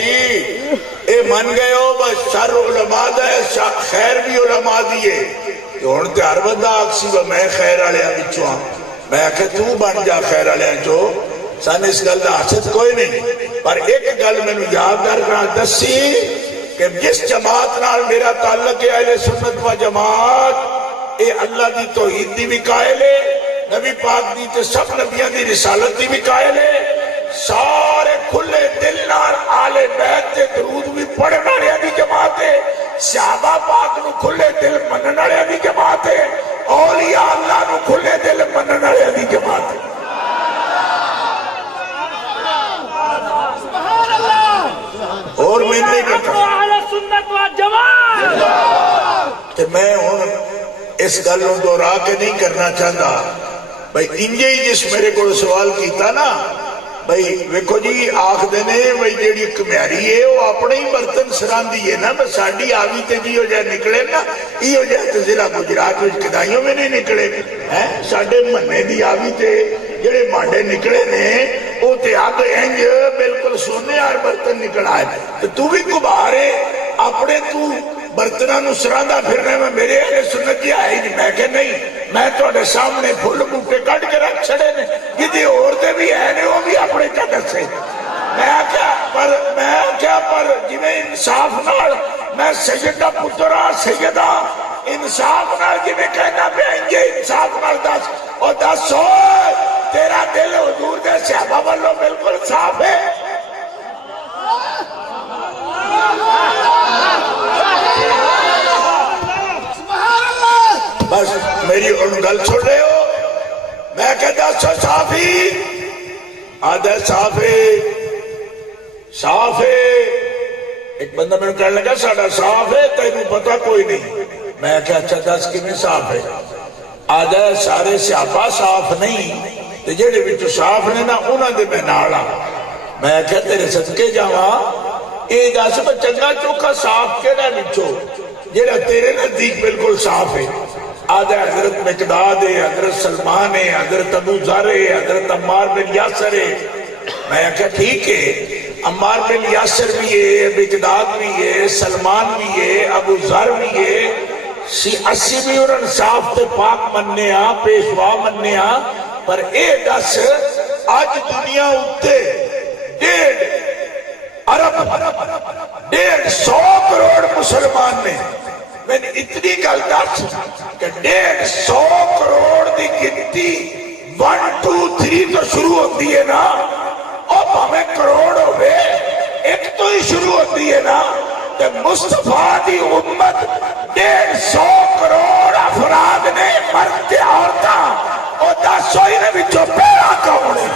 اے من گئے ہو بس شر علماء دا ہے خیر بھی علماء دیئے, تو ہونتے ہر بندہ آکسی و میں خیر آلیاں بچوں ہاں. میں کہ تو بن جا خیر آلیاں چو, سن اس گل دا حسد کوئی نہیں. پر ایک گل میں نے یاد کرنا دسی کہ جس جماعت نال میرا تعلق ہے اہل سنت و جماعت, اے اللہ دی توحید دی بھی قائل ہے, نبی پاک دی تے سب نبیان دی رسالت دی بھی قائل ہے, سارے کھلے دل نال آل بیت تے درود بھی پڑھن والے دی جماعت ہے, صحابہ پاک نو کھلے دل منن والے دی جماعت ہے, اولیاء اللہ نو کھلے دل منن والے دی جماعت ہے. اور میں نہیں کرتا کہ میں ہوں اس گل نو دہرا کے نہیں کرنا چاہتا. بھائی انجے ہی جس میرے کو سوال کیتا نا, بھائی ویکھو جی آخ دینے بھائی جیڑی کمیاری ہے وہ اپنے ہی برتن سران دیئے نا, بس ساڑی آوی تے جی ہو جائے نکلے نا, ای ہو جائے تے ضلع گجرات وچ کدائیوں میں نہیں نکلے. ساڑے مننے دی آوی تے جڑے مانڈے نکلے نے وہ تے آگ انج بالکل سونے اور برتن نکل آئے. تو بھی کبھارے اپنے تو برتنہ نو سراندہ پھرنے میں میرے اہل سنت جی آئی نہیں. میں کہ نہیں, میں تو اڈے سامنے پھول بوٹے کٹ کے رکھ چھڑے نے, جدی عورتیں بھی ہے نے وہ بھی اپنے چکر سے. میں کیا پر جویں انصاف نال میں سیدہ پترہ سیدہ انصاف نال جویں کہنا پہ انجے انصاف نال دس, اور دس ہو تیرا دل حضور دے صحابہ والوں بالکل صاف ہے. بس میری ان گل چھوڑ رہے ہو, میں کہتا سو صافی آدھے صاف ہے. ایک بندہ میں نے کہنے لگا ساڑھا صاف ہے تینوں پتہ کوئی نہیں. میں کہا اچھا دس کی میں صاف ہے. آدھے سارے سیاپا صاف نہیں تے جڑے وچ صاف نے نا انہاں دے میں نالا. میں کہا تیرے صدقے جاواں اے دس میں چنگا چوکھا صاف کیڑا وچوں جڑا تیرے نزدیک بالکل صاف ہے. آدھے حضرت مقداد ہے, حضرت سلمان ہے, حضرت ابو ذر ہے, حضرت عمار بن یاسر ہے. میں کہا ٹھیک ہے, عمار بن یاسر بھی ہے, مقداد بھی ہے, سلمان بھی ہے, ابو ذر بھی ہے, اسی بھی انہوں صاف تے پاک مننے ہاں, پیشوا مننے ہاں. پر اے دس آج دنیا اتے $150 کروڑ مسلمان نے میں نے اتنی گل دس کہ 150 کروڑ دی گنتی 1 2 3 تو شروع ہوتی ہے نا، اور ہمیں کروڑ ہوئے ایک تو ہی شروع ہوتی ہے نا، کہ مصطفیٰ دی امت 150 کروڑ افراد نے مرد عورتاں اور 10 نے بچوں پیرا کون ہے؟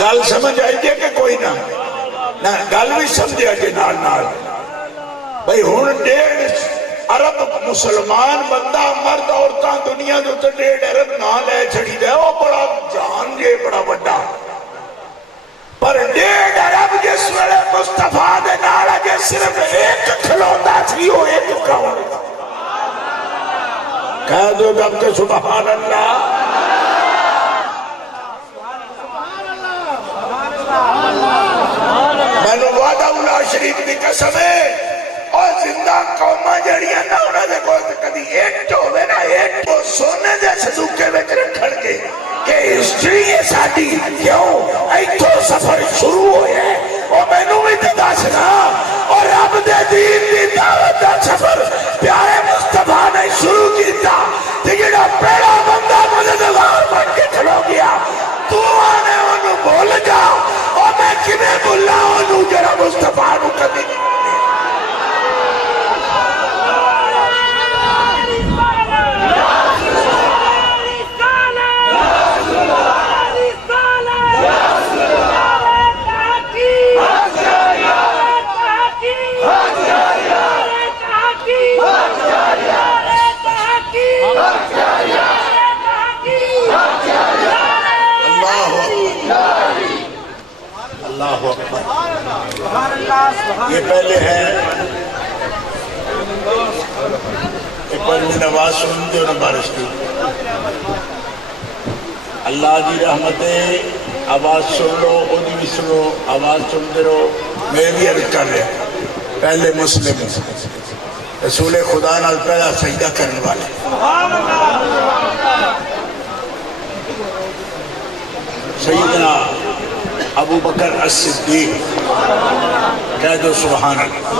گل سمجھ آئی جے کہ کوئی نہ گل بھی سمجھا جے نال نال بھئی ہن 1.5 ارب مسلمان بندہ مرد عورتاں دنیا دے تے 1.5 ارب نہ لے چھڑی دے او بڑا جان جے بڑا بڑا، پر 1.5 ارب جس ویلے مصطفیٰ دے نال جے صرف ایک کھلوتا سی او ایک کون کہہ دو جب کہ سبحان اللہ۔ میں نے وعدہ اللہ شریف دی قسم ہے اور زندہ قوماں جڑیاں نہ انہاں دے کول کدی ایٹ ہوے نا ایٹ تو سونے دے صندوقے وچ رکھن گے کہ ہسٹری ہے ساڈی کیوں ایتھوں سفر شروع ہویا ہے او مینوں وی تے دسنا اور رب دے دین دی دعوت دا سفر پیارے مصطفیٰ نے شروع کیتا تے جڑا پہلا بندہ مددگار بن کے کھلو گیا تو آنے انہوں بول جا اور میں کنے بولا انہوں جڑا مصطفیٰ نو کبھی یہ پہلے ہے کہ پہلے نواز سنتے ہو نہ بارش کی اللہ جی رحمتیں آواز سن لو اُنہی بھی سنو آواز سنتے رہو میں بھی عرض کر رہا پہلے مسلم رسول خدا نال پہلا سجدہ کرنے والے سیدنا ابو بکر الصدیق کہہ دو سبحان اللہ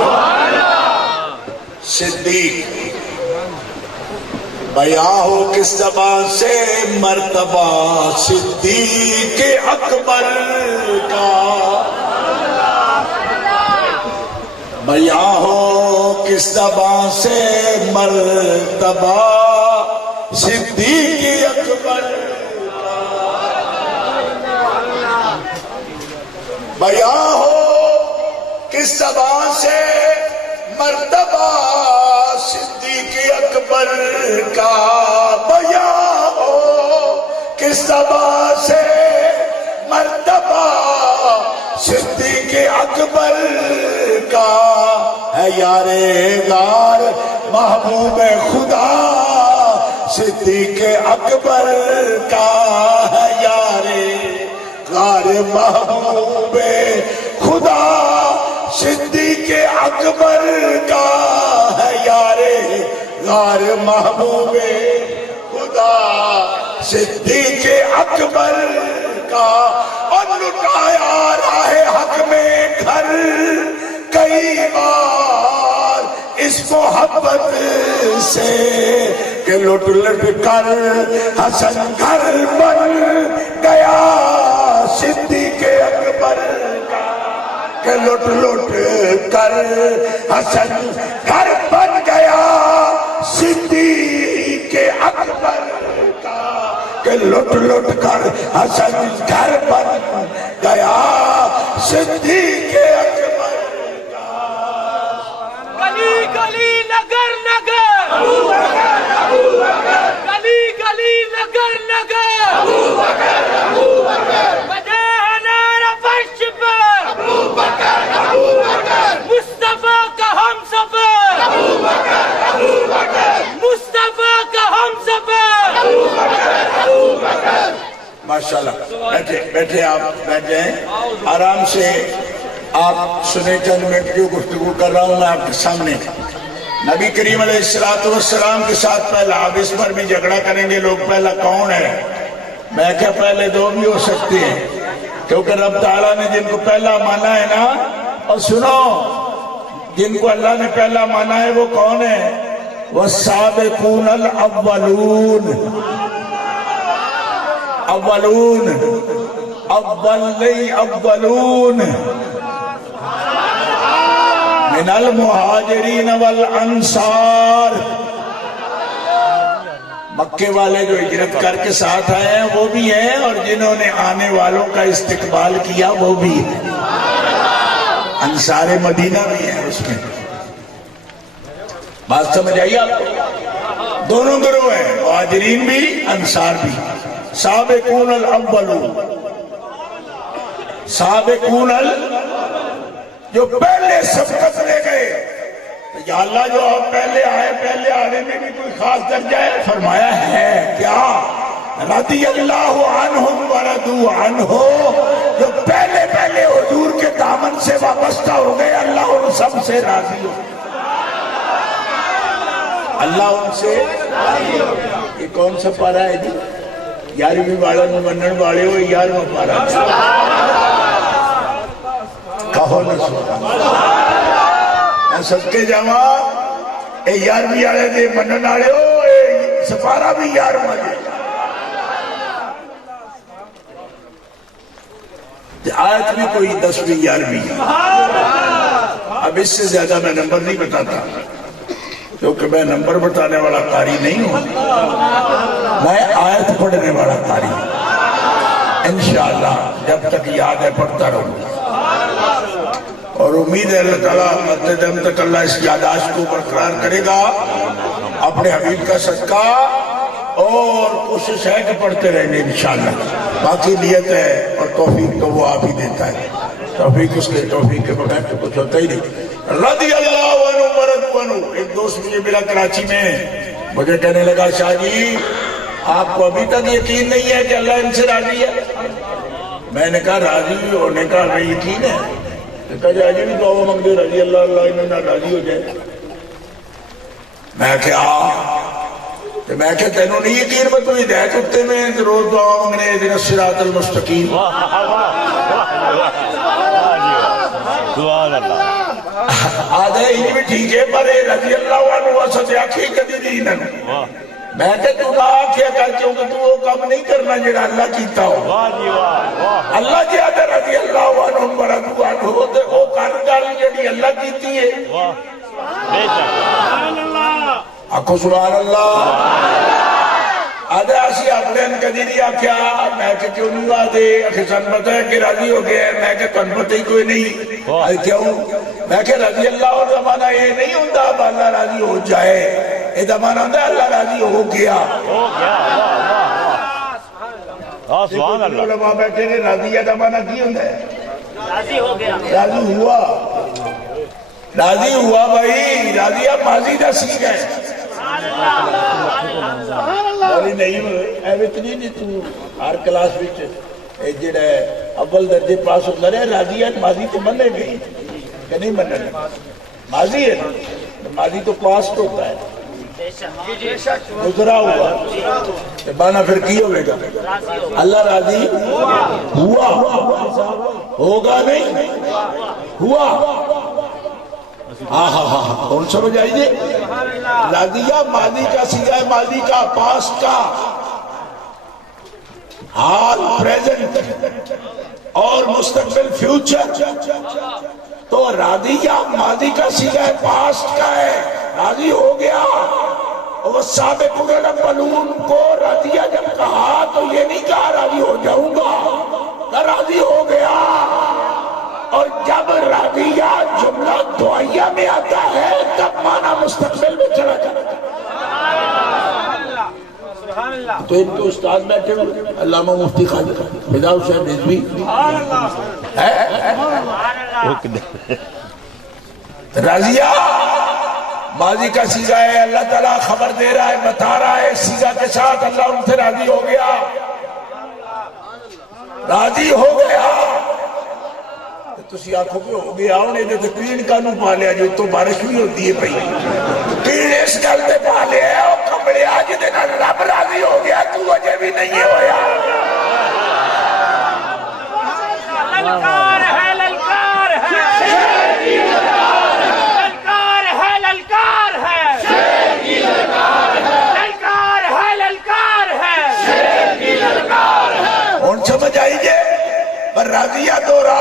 صدیق بیان ہو کس زبان سے مرتبہ صدیق اکبر کا بیان ہو کس زبان سے مرتبہ صدیق اکبر بیان ہو کس زبان سے مرتبہ صدیق اکبر کا بیان ہو کس زبان سے مرتبہ صدیق اکبر کا ہے یار غار محبوب خدا صدیق اکبر کا ہے یار غار محبوب خدا صدیق اکبر کا ہے یار غار محبوب خدا صدیق اکبر کا اور لٹایا راہ حق میں گھر کئی بار اس محبت سے کہ لٹ لٹ کر حسن گھر بن گیا صدیق اکبر کا کہ لٹ لٹ کر حسن گھر بن گیا صدیق اکبر کا کہ لٹ لٹ کر حسن گھر بن گیا صدیق اکبر کا گلی گلی نگر نگر گلی گلی نگر نگر مصطفیٰ کا ہم سفر مصطفیٰ ماشاءاللہ بیٹھے بیٹھے آپ بیٹھ جائیں آرام سے. آپ سنیں چند منٹ جو گفتگو کر رہا ہوں میں آپ کے سامنے. نبی کریم علیہ السلام کے ساتھ پہلا اب اس پر بھی جھگڑا کریں گے لوگ پہلا کون ہے. میں کیا پہلے دو بھی ہو سکتے ہیں کیونکہ رب تعالیٰ نے جن کو پہلا مانا ہے نا, اور سنو جن کو اللہ نے پہلا مانا ہے وہ کون ہے؟ والسابقون الاولون. اولون اول نہیں اولون من المہاجرین والانصار. مکے والے جو ہجرت کر کے ساتھ آئے ہیں وہ بھی ہیں, اور جنہوں نے آنے والوں کا استقبال کیا وہ بھی ہیں. انصار مدینہ بھی ہیں اس میں. بات سمجھ آئی آپ کو؟ دونوں گروہ ہیں, مہاجرین بھی انصار بھی. سابقون الاولون, سابقون جو پہلے سبقت لے گئے. یا اللہ جو آپ پہلے آئے, پہلے آنے میں بھی کوئی خاص درجہ ہے؟ فرمایا ہے کیا رضی اللہ عنہم ورضوا عنہ, جو پہلے پہلے حضور کے دامن سے وابستہ ہو گئے اللہ ان سب سے راضی ہو. اللہ ان سے یہ کون سا پارا ہے جی؟ 11ویں والوں میں منن والے ہو 11واں پارا کہو نہ سو صدقے جاواں اے 11ویں والے دے منن والے ہو اے سپارا بھی 11واں دے. آیت بھی کوئی 10ویں 11ویں. اب اس سے زیادہ میں نمبر نہیں بتاتا کیونکہ میں نمبر بتانے والا قاری نہیں ہوں, میں آیت پڑھنے والا قاری ہوں. انشاءاللہ جب تک یاد ہے پڑھتا رہوں گا, اور امید ہے اللہ تعالیٰ مدد دم تک اللہ اس یاداشت کو برقرار کرے گا اپنے حبیب کا صدقہ, اور کوشش ہے کہ پڑھتے رہیں گے انشاءاللہ. باقی نیت ہے اور توفیق تو وہ آپ ہی دیتا ہے. توفیق اس کے توفیق کے بغیر تو کچھ ہوتا ہی نہیں. رضی اللہ عنہ ورضوا عنہ. ایک دوست مجھے ملا کراچی میں, مجھے کہنے لگا شاہ جی آپ کو ابھی تک یقین نہیں ہے کہ اللہ ان سے راضی ہے؟ میں نے کہا راضی ہونے کا ہمیں یقین ہے. کہا جی آج بھی دعا مانگتے رضی اللہ اللہ انہوں راضی ہو جائے. میں کہ تینوں نہیں یقین میں تو ہدایت ہوتے میں روز دعا مانگنے اہدنا الصراط المستقیم. آدھے ہی بھی ٹھیک ہے پر رضی اللہ عنہ واسط آکھی کدی دین ہے. میں کہ تو نہ آکھیا کر کیونکہ تو وہ کام نہیں کرنا جڑا اللہ کیتا ہو. اللہ جی آدھے رضی اللہ عنہ ورضوا عنہ تے او کر گل جڑی اللہ کیتی ہے. آکھو سبحان اللہ. آدھے اسی اپنے کدی نہیں آکھیا. میں کہ کیوں نہیں آدھے اکھے سن پتہ ہے کہ راضی ہو گیا. میں کہ تن پتہ ہی کوئی نہیں. کیوں؟ میں کہ رضی اللہ عنہ زمانہ یہ نہیں ہوتا اللہ راضی ہو جائے, یہ زمانہ ہوتا ہے اللہ راضی ہو گیا. علماء بیٹھے نے راضی زمانہ کی ہوتا ہے راضی ہو گیا, راضی ہوا, راضی ہوا بھائی. راضی اب ماضی دا سیکھ ہے. نہیں تو ہر کلاس جڑا اول درجے پاس ہوتا رہے راضی ہے. ماضی تو مننے گئی کہ نہیں مننے, ماضی ہے نا, ماضی تو پاسٹ ہوتا ہے, گزرا ہوا بانا پھر کی ہوئے گا اللہ راضی ہوا ہوگا نہیں ہوا. کون سمجھ آئیے؟ راضیہ ماضی کا سیغہ ہے, ماضی کا, پاسٹ کا, حال پریزنٹ اور مستقبل فیوچر. تو راضیہ ماضی کا سیغہ ہے, پاسٹ کا ہے. راضی ہو گیا. اور سابقون الاولون کو راضیہ جب کہا تو یہ نہیں کہا راضی ہو جاؤں گا, راضی ہو گیا. اور جب راضیہ جملہ دعائیہ میں آتا ہے تب معنی مستقبل میں چلا جاتا ہے. تو ان کے استاد بیٹھے ہوئے علامہ مفتی خالد فضا حسین رضوی راضیہ ماضی کا سیغہ ہے. اللہ تعالیٰ خبر دے رہا ہے, بتا رہا ہے سیغہ کے ساتھ اللہ ان سے راضی ہو گیا. راضی ہو گیا تسی آنکھوں پہ ہو گیا انہیں جو تقرین کانوں پا لیا جو تو بارش بھی ہوتی ہے پہی تقرین اس گلتے پا لیا ہے اور کمڑے آج دینا رب راضی ہو گیا تو وجہ بھی نہیں ہویا للکار ہے للکار ہے للکار ہے للکار ہے للکار ہے للکار ہے ان سمجھ آئیے پر راضیہ دورا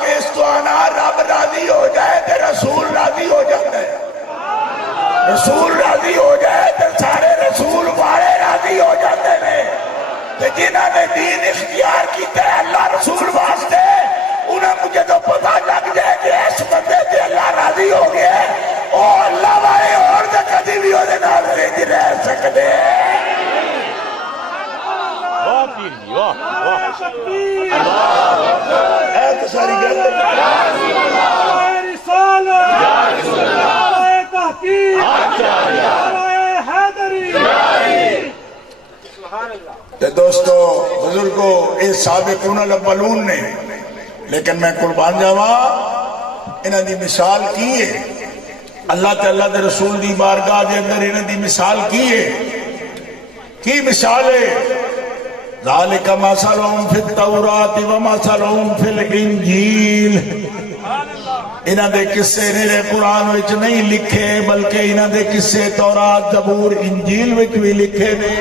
کے اس تو آنا رب راضی ہو جائے تو رسول راضی ہو جاتا ہے رسول راضی ہو جائے تو سارے رسول والے راضی ہو جاتے ہیں تو جنہوں نے دین اختیار کیتا ہے اللہ رسول واسطے انہیں مجھے تو پتہ لگ جائے کہ اس بندے سے اللہ راضی ہو گیا ہے اور اللہ والے اور تو کدی بھی ہونے نال رج رہ سکتے ساری گل دوستو بزرگوں اے سابقون الاولون نے لیکن میں قربان جاواں انہاں دی مثال کی ہے اللہ تعالیٰ دے رسول دی بارگاہ دے اندر انہاں دی مثال کی مثال ہے ذالک مثلهم فی التوراۃ ومثلهم فی الانجیل انہاں دے قصے نے قرآن وچ نہیں لکھے بلکہ انہاں دے قصے تورات زبور انجیل وچ بھی لکھے نے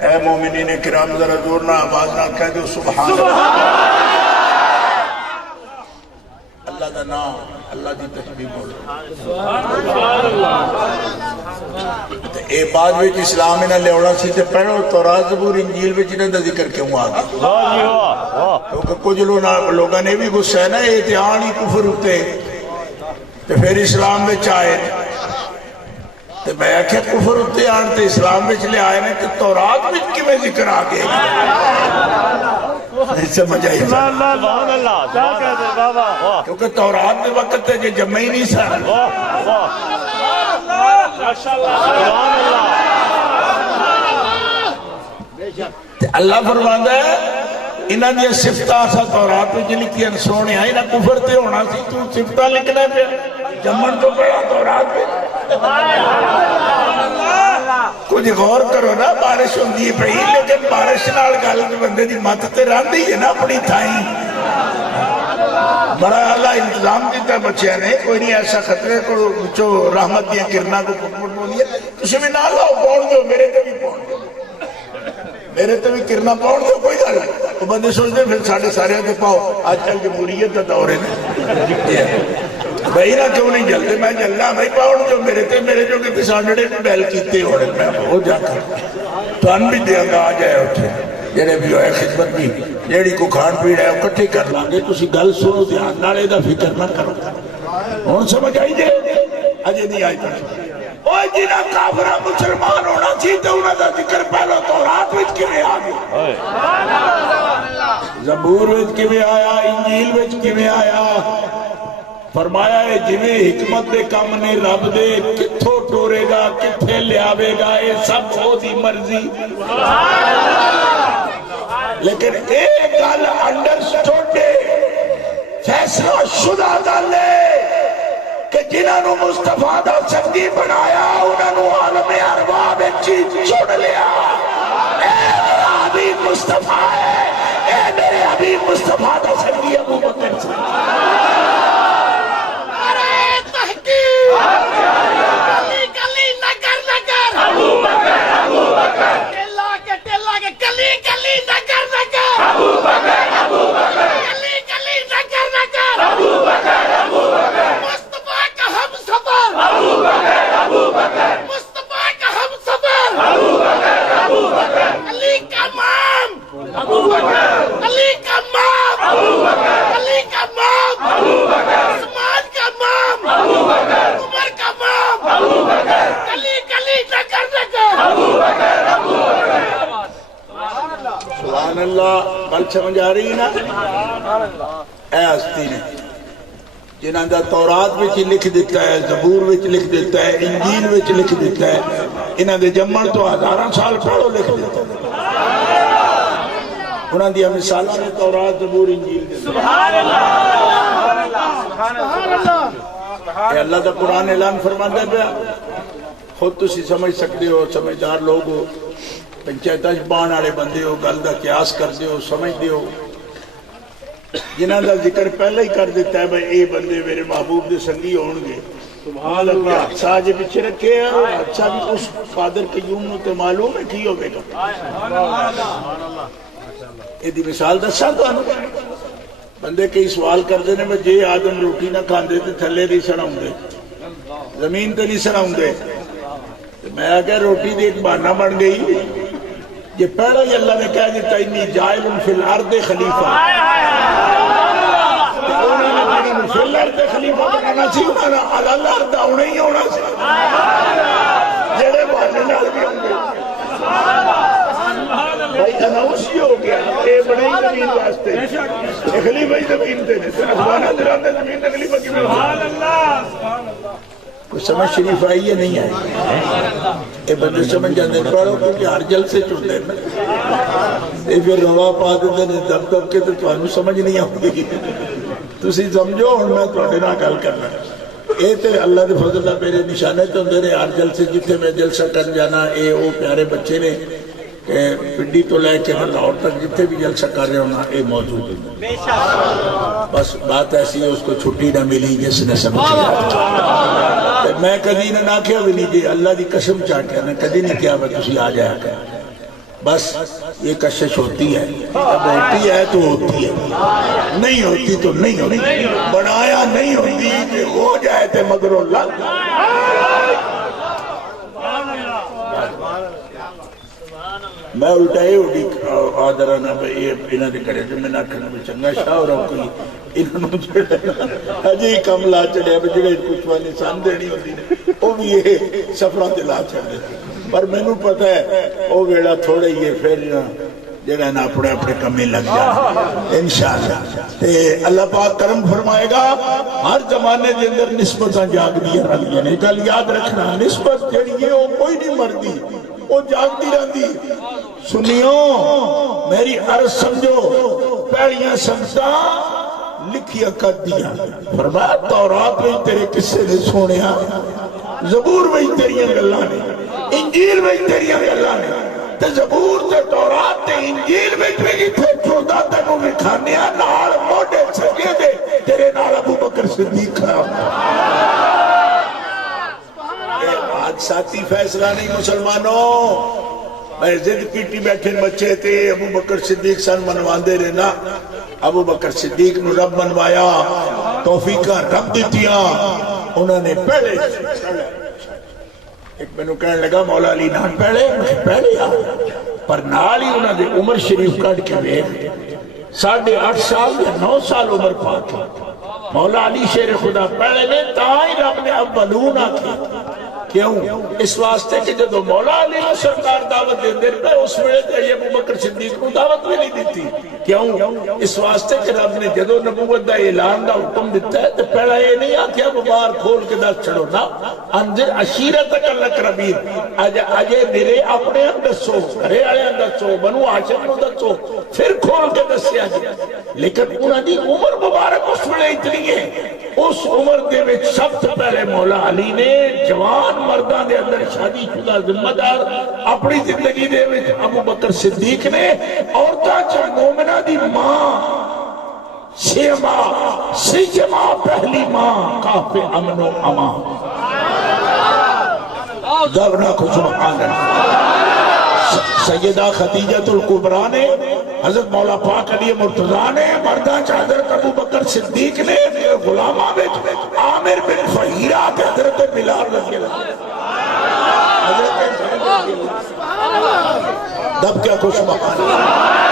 اے مومنین کرام ذرا زور نہ آواز نہ کہہ دو سبحان اللہ اللہ دا نام اللہ دی تسبیح بولو اے بعد وچ اسلام انہاں لیوڑا سی تے پہلو تورات زبور انجیل وچ انہاں دا ذکر کیوں آ گیا کیونکہ کچھ لوگاں نے بھی غصہ ہے نا اے تے آن ہی کفر ہوتے تے پھر اسلام وچ آئے تے میں آکھیا کفر ہوتے آن تے اسلام وچ لے آئے نے تے تورات وچ کیویں ذکر آ گیا سمجھ آئی کیونکہ تورات دے وقت تے جو جمع ہی نہیں سا اللہ فرماندا ہے انہاں دی صفتاں سا تورات وچ لکھیاں سونے انہاں کفر تے ہونا سی تو صفتاں لکھنا پیا جمن تو پڑا تورات وچ کچھ غور کرو نا بارش ہوندی ہے پئی لیکن بارش نال گل بندے دی مت تے رہندی ہے نا اپنی تھائیں بڑا اللہ انتظام دیتا بچیاں نے کوئی نہیں ایسا خطرے کو جو رحمت دیا کرنا کو پکڑ بولی ہے تجھے بھی نہ لاؤ پاؤں دو میرے تے بھی پاؤں دو میرے تے بھی کرنا پاؤں دو کوئی گل نہیں تو بندے سوچتے پھر ساڑھے سارے تے پاؤ آج کل جمہوریت کا دور ہے بھائی نہ کیوں نہیں جلتے میں جلنا بھائی پاؤں جو میرے جو کہ پسانڈے بیل کیتے ہو رہے میں ہو جا کر تو ان بھی دیا گا آ جائے اٹھے جڑے بھی ہوئے خدمت بھی جیڑی کو کھان پیڑ ہے اکٹھے کر لیں گے تسی گل سنو دھیان نالے دا فکر نہ کرو ہن سمجھ آئی جے اجے نہیں آئی پر اوہ جنہاں کافرہ مسلمان ہونا سی تے انہاں دا ذکر پہلو تورات وچ کیویں آ گیا زبور وچ کیویں آیا انجیل وچ کیویں آیا فرمایا ہے جویں حکمت دے کم نے رب دے کتھوں ٹورے گا کتھے لے آوے گا اے سب ہو دی مرضی لیکن ایک گل انڈرسٹوڈ فیصلہ شدہ گل ہے کہ جنہاں نو مصطفیٰ دا سنگی بنایا انہاں نو عالم ارواح میں چیز چھوڑ لیا اے میرا حبیب مصطفیٰ ہے اے میرے حبیب مصطفیٰ دا سنگی ابو بکر سے سمجھ آ رہی نا اے ہستی نے جنہاں دا تورات وچ لکھ دیتا ہے زبور وچ لکھ دیتا ہے انجیل وچ لکھ دیتا ہے انہاں دے جمن تو 1000 سال پڑھو لکھ دیتا انہاں دیا مثالہ نے تورات زبور انجیل دے سبحان اللہ سبحان اللہ اے اللہ دا قرآن اعلان فرماتا پیا خود تسی سمجھ سکتے ہو سمجھدار لوگ ہو پنچایتاں بان والے بندے ہو گل دا قیاس کرتے ہو سمجھتے ہو جنہاں دا ذکر پہلے ہی کر دیتا ہے بھائی اے بندے میرے محبوب دے سنگی ہون گے سبحان اللہ اچھا جی پیچھے رکھے ہیں اچھا بھی اس قادر قیوم نو تے معلوم ہے کی ہوگے گا یہ دی مثال دسا تو بندے کئی سوال کر دینے میں جے آدم روٹی نہ کھاندے تے تھلے نہیں سڑاؤں دے زمین تے نہیں سڑاؤں دے میں آگیا روٹی دی ایک بہانہ بن گئی یہ پہلا ہی اللہ نے کہہ دیتا انی جائل فی الارض خلیفہ فی الارض خلیفہ بنانا سی انہوں نے الارض آنا ہی ہونا سی جڑے بہانے نال بھی ہوں گے بھائی اناؤنس ہی ہو گیا اے بڑے ہی زمین واسطے اے خلیفہ ہی زمین تے اخبانہ دران دے زمین تے خلیفہ کی میں کوئی سمجھ شریف آئی ہے نہیں آئی اے بندے سمجھ جاندے پڑھو کیونکہ ہر جل سے چڑھتے ہیں اے پھر روا پا دیتے ہیں دب دب کے تو تمہیں سمجھ نہیں آؤگی تسی سمجھو اور میں تھوڑے نہ گل کرنا اے تے اللہ دے فضل اللہ میرے نشانے تو اندر ہر جل سے جتنے میں جلسہ کر جانا اے او پیارے بچے نے کہ پنڈی تو لے کے لاہور تک جتنے بھی جلسہ کر رہے ہونا اے موجود ہے بس بات ایسی ہے اس کو چھٹی نہ ملی جس نے سمجھ لیا میں کدی نہ کیا بھی نہیں جی اللہ دی قسم چاٹیا میں کدی نہیں کیا میں تسی آ جایا کر بس یہ کشش ہوتی ہے اب ہوتی ہے تو ہوتی ہے نہیں ہوتی تو نہیں ہوتی بنایا نہیں ہوتی کہ ہو جائے تے مگر اللہ میں الٹائے اڑی آدھرانا بھئی یہ انہاں دے کرے جو میں نہ کھنا بھی چنگا شاہ اور آپ کوئی انہاں نے جڑے حجی کم لا چڑے اب جڑے کچھ والی سان دینی ہوتی نے وہ بھی یہ سفران دے لا چڑے پر میں نو پتہ ہے وہ ویڑا تھوڑے یہ پھر جڑا نا اپنے اپنے کمی لگ جائے انشاءاللہ اللہ پاک کرم فرمائے گا ہر زمانے دے اندر نسبتاں جاگ دیا رہی ہیں گل یاد رکھنا نسبت جڑی ہے وہ کوئی نہیں مردی وہ جاگتی رہتی سنیو میری عرض سمجھو پہلیاں سنگتاں لکھیا کر دیا فرمایا تورات میں تیرے قصے نے سونیا زبور میں تیریاں گلاں نے انجیل میں تیریاں گلاں نے تے زبور تے تورات تے انجیل میں تیری تھے چودہ تنوں میں کھانیا نال موڑے سکے دے تیرے نال ابو بکر صدیق کھڑا آج ساتھی فیصلہ نہیں مسلمانوں میں زد پیٹی بیٹھے بچے تھے ابو بکر صدیق سن منوان دے رہنا ابو بکر صدیق نو رب منوایا توفیقہ رب دیتیاں انہوں نے پہلے ایک میں نو کہنے لگا مولا علی نان پہلے پر نال ہی انہوں نے عمر شریف کٹ کے بیٹھ 8.5 سال یا 9 سال عمر پاک مولا علی شیر خدا پہلے میں تاہی رب نے اولون آکھی کیوں اس واسطے کہ جدو مولا علی نے سرکار دعوت دے دے رہے اس ویلے تے ابو بکر صدیق کو دعوت بھی نہیں دیتی کیوں اس واسطے کہ رب نے جدو نبوت دا اعلان دا حکم دیتا ہے تو پہلا یہ نہیں آکھیا ببار کھول کے دس چھڑو نا انذر عشیرتک الاقربین اجے میرے اپنے اندر سو گھرے والے اندر سو بنو ہاشم اندر سو پھر کھول کے دسیا گیا لیکن انہاں دی عمر مبارک اس ویلے اتنی ہے اس عمر دے وچ سب سے پہلے مولا علی نے جوان مردان دے اندر شادی شدہ ذمہ دار اپنی زندگی دے وچ ابو بکر صدیق نے عورتاں چا مومنہ دی ماں سیما پہلی ماں کافِ امن و امان دورنا کو سبحان اللہ سیدہ خدیجہ الکبریٰ نے حضرت مولا پاک علی مرتضیٰ نے مردان چا حضرت ابو بکر صدیق نے غلامہ بیچ عامر بن فہیرہ کے حضرت بلال رضی اللہ دب کیا کو سبحان اللہ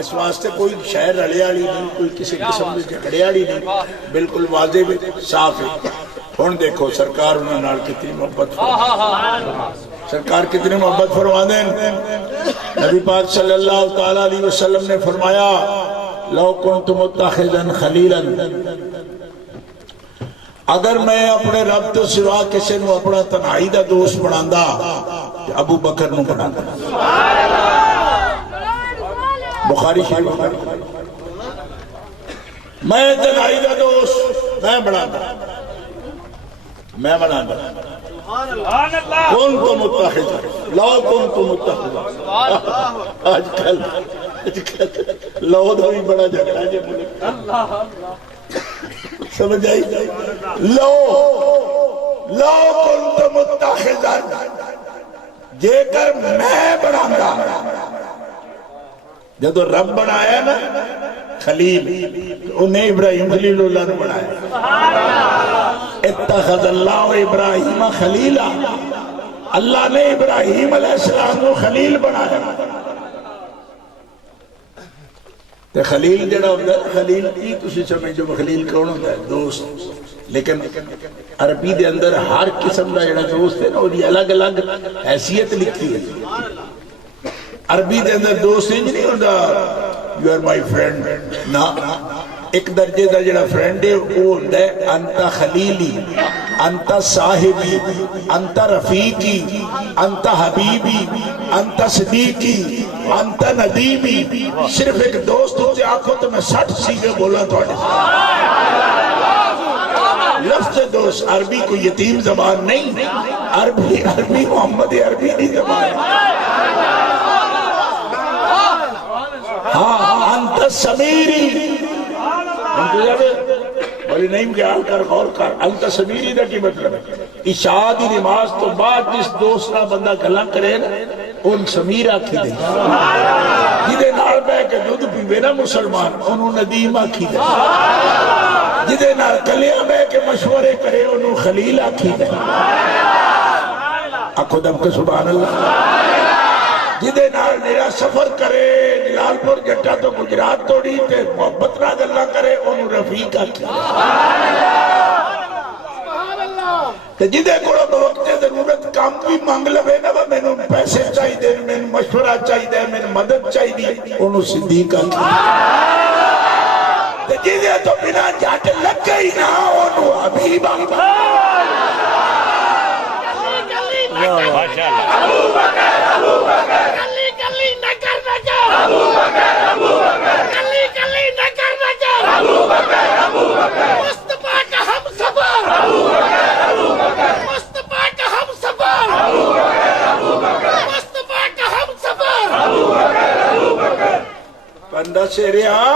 اس واسطے کوئی شہر رڑیاڑی نہیں کوئی کسی قسم میں جھگڑیاڑی نہیں بالکل واضح بھی صاف ہے ہن دیکھو سرکار انہوں نے کتنی محبت سرکار کتنی محبت فرما دیں نبی پاک صلی اللہ تعالیٰ علیہ وسلم نے فرمایا لو کنت متخذا خلیلا اگر میں اپنے رب تو سوا کسی نو اپنا تنہائی دا دوست بنانا ابو بکر نو بنانا. بخاری شریف میں تنہائی دا دوست میں بنانا کون تو متحد لو کون تو متحد. آج کل لو دا بھی بڑا جھگڑا جی سمجھ آئی. لو کون تو متحد جے کر میں بنانا. جب رب بنایا نا خلیل انہیں ابراہیم خلیل اللہ نے بنایا. اتخذ اللہ ابراہیم خلیلا اللہ نے ابراہیم علیہ السلام کو خلیل بنایا. تے خلیل جڑا ہوتا ہے خلیل کی تسی سمجھو خلیل کون ہوتا ہے دوست. لیکن عربی دے اندر ہر قسم کا جڑا دوست ہے نا وہ الگ الگ حیثیت لکھی ہے. عربی دے اندر دوست نہیں ہوتا یو آر مائی فرینڈ نا. ایک درجے دا جڑا فرینڈ ہے وہ ہوتا ہے انتا خلیلی انتا صاحبی انتا رفیقی انتا حبیبی انتا صدیقی انتا ندیمی. صرف ایک دوست ہوتے آنکھوں تو میں 60 سیگے بولا تو لفظ دوست. عربی کو یتیم زبان نہیں. عربی محمد عربی نہیں زبان. ہاں انت سمیری بولی نہیں کہ آل کر غور کر. انت سمیری دا کی مطلب ہے عشاء دی نماز تو بعد جس دوست نہ بندہ گلاں کرے نا ان سمیر آکھی دے. جدے نال بے کے دودھ پیوے نا مسلمان انہوں ندیم آکھی دے. جدے نال کلیاں بے کے مشورے کرے انہوں خلیل آکھی دے. آنکھو دم کے سبحان اللہ. جدے نال میرا سفر کرے جلال پور جٹا تو گجرات توڑی تے محبت نہ اللہ کرے انہوں رفیق آکھی. تے جدے کوڑا بوقت ضرورت کام بھی مانگ لوے نا میں نے پیسے چاہی دے میں نے مشورہ چاہی دے میں نے مدد چاہی دی انہوں صدیق آکھی. تے جدے تو بنا جاٹ لگ گئی نا انہوں حبیب آکھی. ابو بکر کلی نہ کر نجر. ابو بکر کلی نہ کر نجر. ابو بکر مصطفیٰ کا ہم سفر. مصطفیٰ کا ہم سفر. مصطفیٰ کا ہم سفر. بندہ سے رہا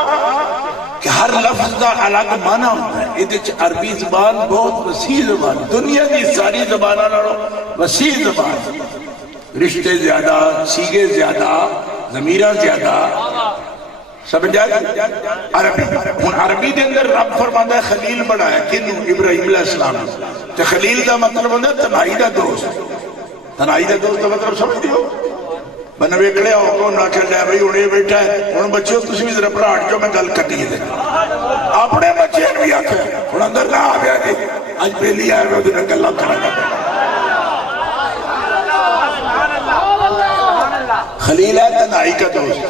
کہ ہر لفظ کا الگ معنی ہوتا ہے. یہ عربی زبان بہت وسیع زبان دنیا کی ساری زبانوں نالوں وسیع زبان. رشتے زیادہ سیگے زیادہ ضمیرہ زیادہ سمجھا. عربی دے اندر رب فرماتا ہے خلیل بنایا کنوں ابراہیم علیہ السلام. تو خلیل دا مطلب ہوتا ہے تنہائی دا دوست. تنہائی دا دوست دا مطلب سمجھ دیو. بنا ویکڑے ہو کو نہ کہہ لیا بھئی انہیں بیٹھا ہے انہوں بچوں تسی بھی ذرا پڑھاٹ جو میں گل کرنی ہے. اپنے بچے بھی آکھے انہوں اندر نہ آ گیا جی آج پہلی آئے میں ادھر گلہ کرنا. خلیل ہے تنہائی کا دوست.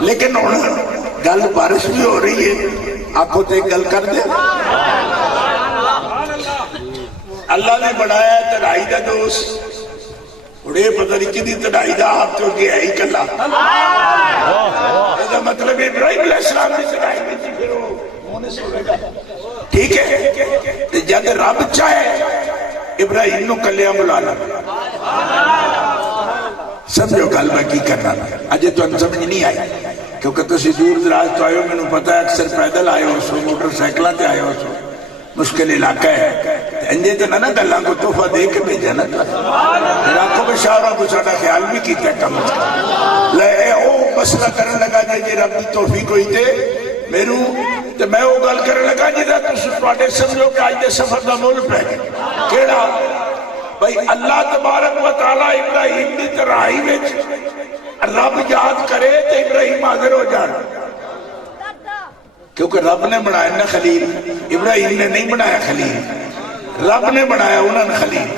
لیکن انہوں گل بارش بھی ہو رہی ہے آپ کو تے گل کر دے. اللہ نے بڑھایا ہے تنہائی کا دوست. اڑے پتہ نہیں کی دی تنہائی دا آپ تو گیا ہی کلا. ایسا مطلب ابراہیم علیہ السلام نے تنہائی میں تھی پھر وہ سوڑے گا. ٹھیک ہے جب رب چاہے ابراہیم نو کلیاں بلانا. سمجھو گل میں کی کرنا اجے تو سمجھ نہیں آئی کیونکہ تسی دور دراز تو آئے ہو. میں نے پتا ہے اکثر پیدل آئے ہو سو موٹر سائیکلہ تے آئے ہو سو مشکل علاقہ ہے. انجے تو نہ گلاں کو تحفہ دے کے بھیجا نا علاقوں میں شاورہ کو ساڑا خیال بھی کیتا ہے کم از کم. لے او مسئلہ کرنے لگا جی رب دی توفیق ہوئی تے میروں تے میں وہ گل کرنے لگا جی تسی پاڑے سمجھو کہ آج دے سفر دا مول پہ کیڑا بھئی اللہ تبارک و تعالی ابراہیم دی ترائی میں رب یاد کرے تو ابراہیم حاضر ہو جانا. کیونکہ رب نے بنایا نا خلیل. ابراہیم نے نہیں بنایا خلیل. رب نے بنایا انہوں نے خلیل.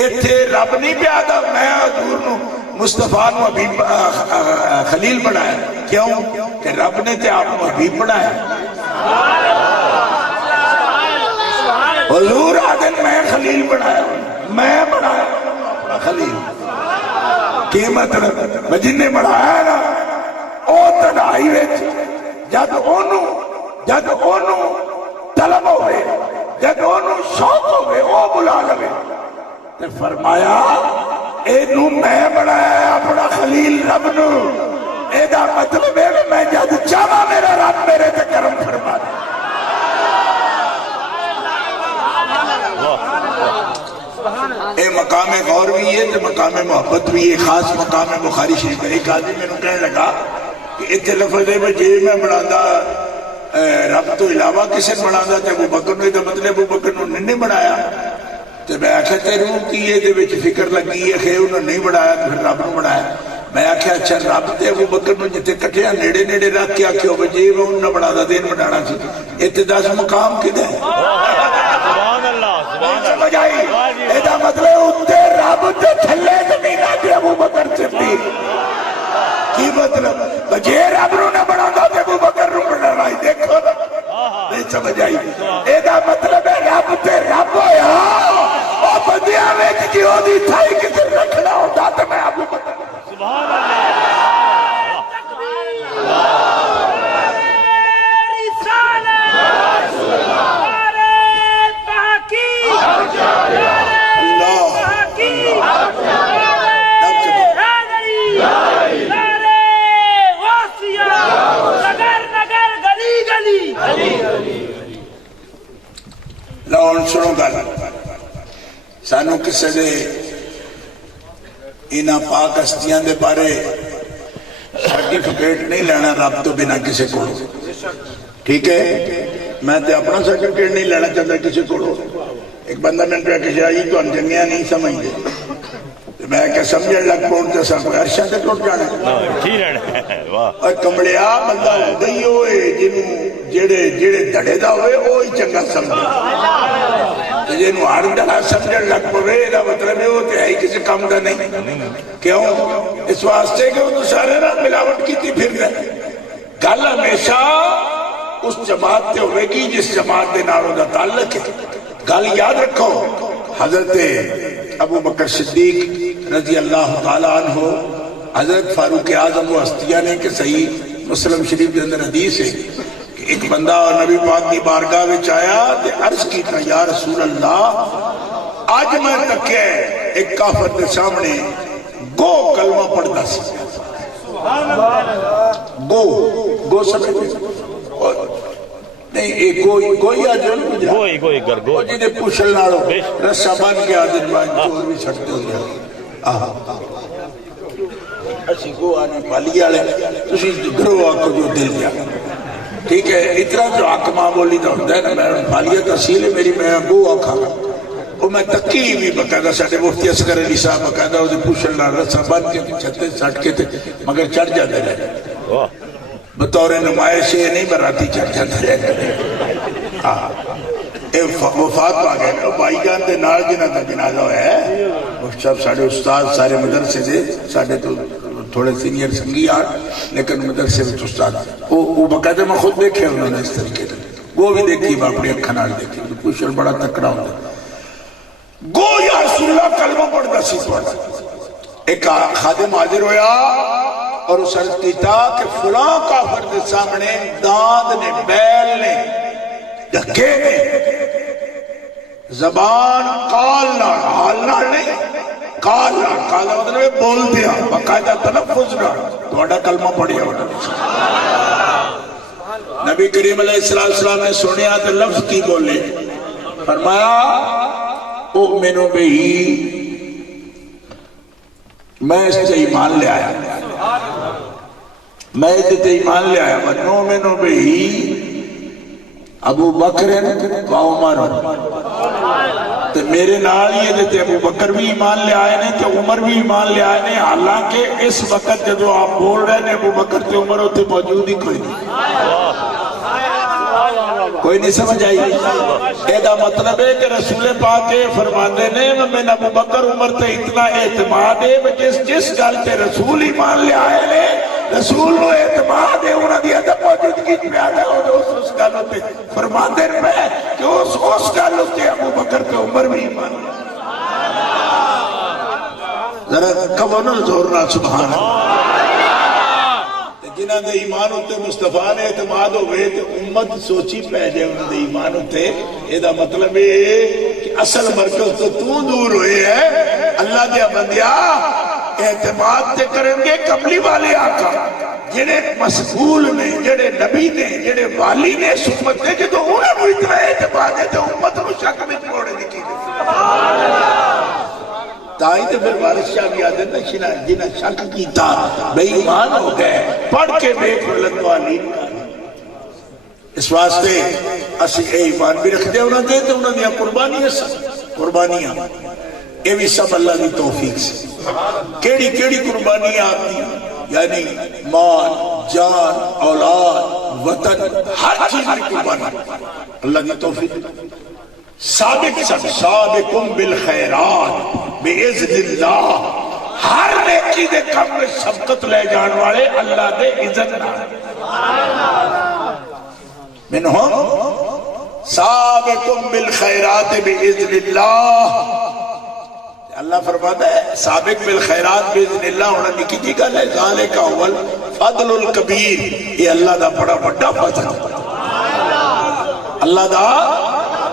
ایتھے رب نہیں پیادا میں حضور نو مصطفیٰ نو حبیب خلیل بنایا. کیوں کہ رب نے تے آپ حبیب بنایا. حضور آدن میں خلیل بنایا میں بنایا اپنا خلیل کی مطلب میں جن نے بنایا نا او تنہائی وچ جد اونوں طلب ہوئے جد اونوں شوق ہوئے او بلا لگے تے فرمایا اے نو میں بنایا اپنا خلیل رب نو اے دا مطلب ہے میں جد چاہا میرا رب میرے تے کرم فرما دے اے مقام غور بھی ہے تو مقام محبت بھی ہے خاص مقام بخاری شریف ہے ایک آدمی میں نے کہنے لگا کہ اتنے لفظ ہے جی میں بنادا رب تو علاوہ کسی نے بنادا تے ابو بکر نے تو مطلب ابو بکر نے نہیں بنایا تو میں آخیا تیرے کی یہ فکر لگی ہے کہ انہوں نے نہیں بنایا تو پھر رب نے بنایا میں آخیا اچھا رب تے ابو بکر نے جتنے کٹھیا نیڑے نیڑے رکھ کے آخیا ہوئے جی میں انہوں نے بنادا دین بنانا سی اتنے 10 مقام کدھر ہے سمجھ آئی ایدہ مطلب اتنے رب تے تھلے زمین آتے ابو بکر صدیق کی مطلب بجے رب رو نہ بڑھا دا تے ابو بکر رو بڑھا رہا دیکھو نا نہیں سمجھ آئی ایدہ مطلب ہے رب تے رب ہویا اور بندیاں میں کی ہو دی تھائی کسی رکھنا ہوتا تو میں ابو بکر سبحان اللہ لون سنو گا سانو کسے دے اینا پاک ہستیاں دے بارے سرٹیفکیٹ نہیں لینا رب تو بنا کسے کو ٹھیک ہے میں تے اپنا سرٹیفکیٹ نہیں لینا چاہتا کسے کو ایک بندہ میں نے کہا آئی تو انجنیاں نہیں سمجھ دے میں کہ سمجھے لگ پہنچتا سب عرشہ تے ٹوٹ جانا اور کمڑیا بندہ ہوئی ہوئے جنہوں جیڑے دڑے دا ہوئے وہی چنگا سمجھے جنہوں ہر دڑا سمجھے لگ پوے دا مطلب ہے وہ تے ہے کسی کام دا نہیں کیوں اس واسطے کہ وہ تو سارے رات ملاوٹ کی تھی پھر گئے گل ہمیشہ اس جماعت تے ہوئے گی جس جماعت دے ناروں دا تعلق ہے گل یاد رکھو حضرت ابو بکر صدیق رضی اللہ تعالیٰ عنہ حضرت فاروق اعظم و ہستیاں نے کہ صحیح مسلم شریف کے اندر حدیث ہے کہ ایک بندہ نبی پاک کی بارگاہ وچ آیا تے عرض کی تھا یا رسول اللہ آج میں تکے ایک کافر کے سامنے گو کلمہ پڑھتا سی گو سمجھتے نہیں ایک گوئی آج گوئی جنہیں پوچھل نارو رسا بان کے آدھر بان چور بھی چھڑتے ہو جائے اسی گو آنے پالی آلے تسی گرو آکو جو دل دیا ٹھیک ہے اتنا جو آکمہ بولی تو ہوتا ہے نا میں پالیہ تحصیل ہے میری میں گو آکھا وہ میں تکی بھی بقیدہ ساڑھے مفتی اسکر علی صاحب بقیدہ اسے پوچھل نارو رسا بان کے چھتے ساٹھ کے تھے مگر چڑھ جاتے رہے بطور نمائش یہ نہیں براتی چڑھ جاتے رہے وفات پا گئے بھائی جان دے نال جنہ کا جنازہ ہے وہ سب ساڑھے استاد سارے مدرسے دے ساڑھے تو تھوڑے سینئر سنگی آر لیکن مدرسے میں استاد وہ بقیدہ میں خود دیکھے انہوں نے اس طریقے سے وہ بھی دیکھی میں اپنی اکھا نال دیکھی پوچھل بڑا تکڑا ہوتا گو یا رسول اللہ کلمہ پڑھتا سی پڑھتا ایک خادم حاضر ہویا اور اس عرض کیتا کہ فلاں کافر کے سامنے داند نے بیل نے دھکے نے زبان کال نہ حال نہ نہیں کال نہ کالا مطلب بول دیا باقاعدہ تلفظ نہ تھوڑا کلمہ پڑھیا ہوتا نبی کریم علیہ السلام نے سنیا تو لفظ کی بولے فرمایا اؤمنو بہی میں اس سے ایمان لے آیا میں اس سے ایمان لے آیا نؤمنو بہی ابو بکر و عمر تو میرے نال یہ دیتے ابو بکر بھی ایمان لے آئے نے تو عمر بھی ایمان لے آئے نے حالانکہ اس وقت جو آپ بول رہے ہیں ابو بکر تے عمر ہوتے موجود ہی کوئی نہیں کوئی نہیں سمجھ آئی ایدہ مطلب ہے کہ رسول پاک فرماندے نے میں ابو بکر عمر تے اتنا اعتماد ہے جس گل تے رسول ایمان لے آئے نے رسول نو اعتماد ہے انہاں دی عدم موجودگی پیادا ہو اس گل تے فرماندے پے کہ اس گل تے ابو بکر تے عمر بھی ایمان ذرا کہو نا زور نال سبحان اللہ جنہاں دے ایمان اتے مصطفیٰ نے اعتماد ہوئے تو امت سوچی پہ جائے انہاں دے ایمان اتے یہ دا مطلب ہے کہ اصل مرکز تو دور ہوئے ہے اللہ دیا بندیا اعتماد تے کریں گے قبلی والے آقا جڑے مسئول نے جڑے نبی نے جڑے والی نے امت نے جدو انہاں کو اتنا اعتماد ہے تو امت کو شک میں چھوڑے نکی تائی تو پھر وارث شاہ بھی آدھے نا جنہ شک کیتا بے ایمان ہو گئے پڑھ کے بے کھلت والی اس واسطے اسی اے ایمان بھی رکھ دے انہوں دے تو انہوں دیا قربانیاں یہ بھی سب اللہ کی توفیق سے کیڑی قربانیاں آتی یعنی مال جان اولاد وطن ہر چیز کی قربانی اللہ کی توفیق سابقکم بالخیرات بِإِذْنِ اللہ ہر نیکی دے کم میں سبقت لے جان والے اللہ دے عزت منہم سابقکم بالخیرات بِإِذْنِ اللہ اللہ فرماتا ہے سابق بالخیرات بِإِذْنِ اللہ ہونا نکی جی گا لے ذالک اول فضل الکبیر یہ اللہ دا بڑا بڑا فضل اللہ دا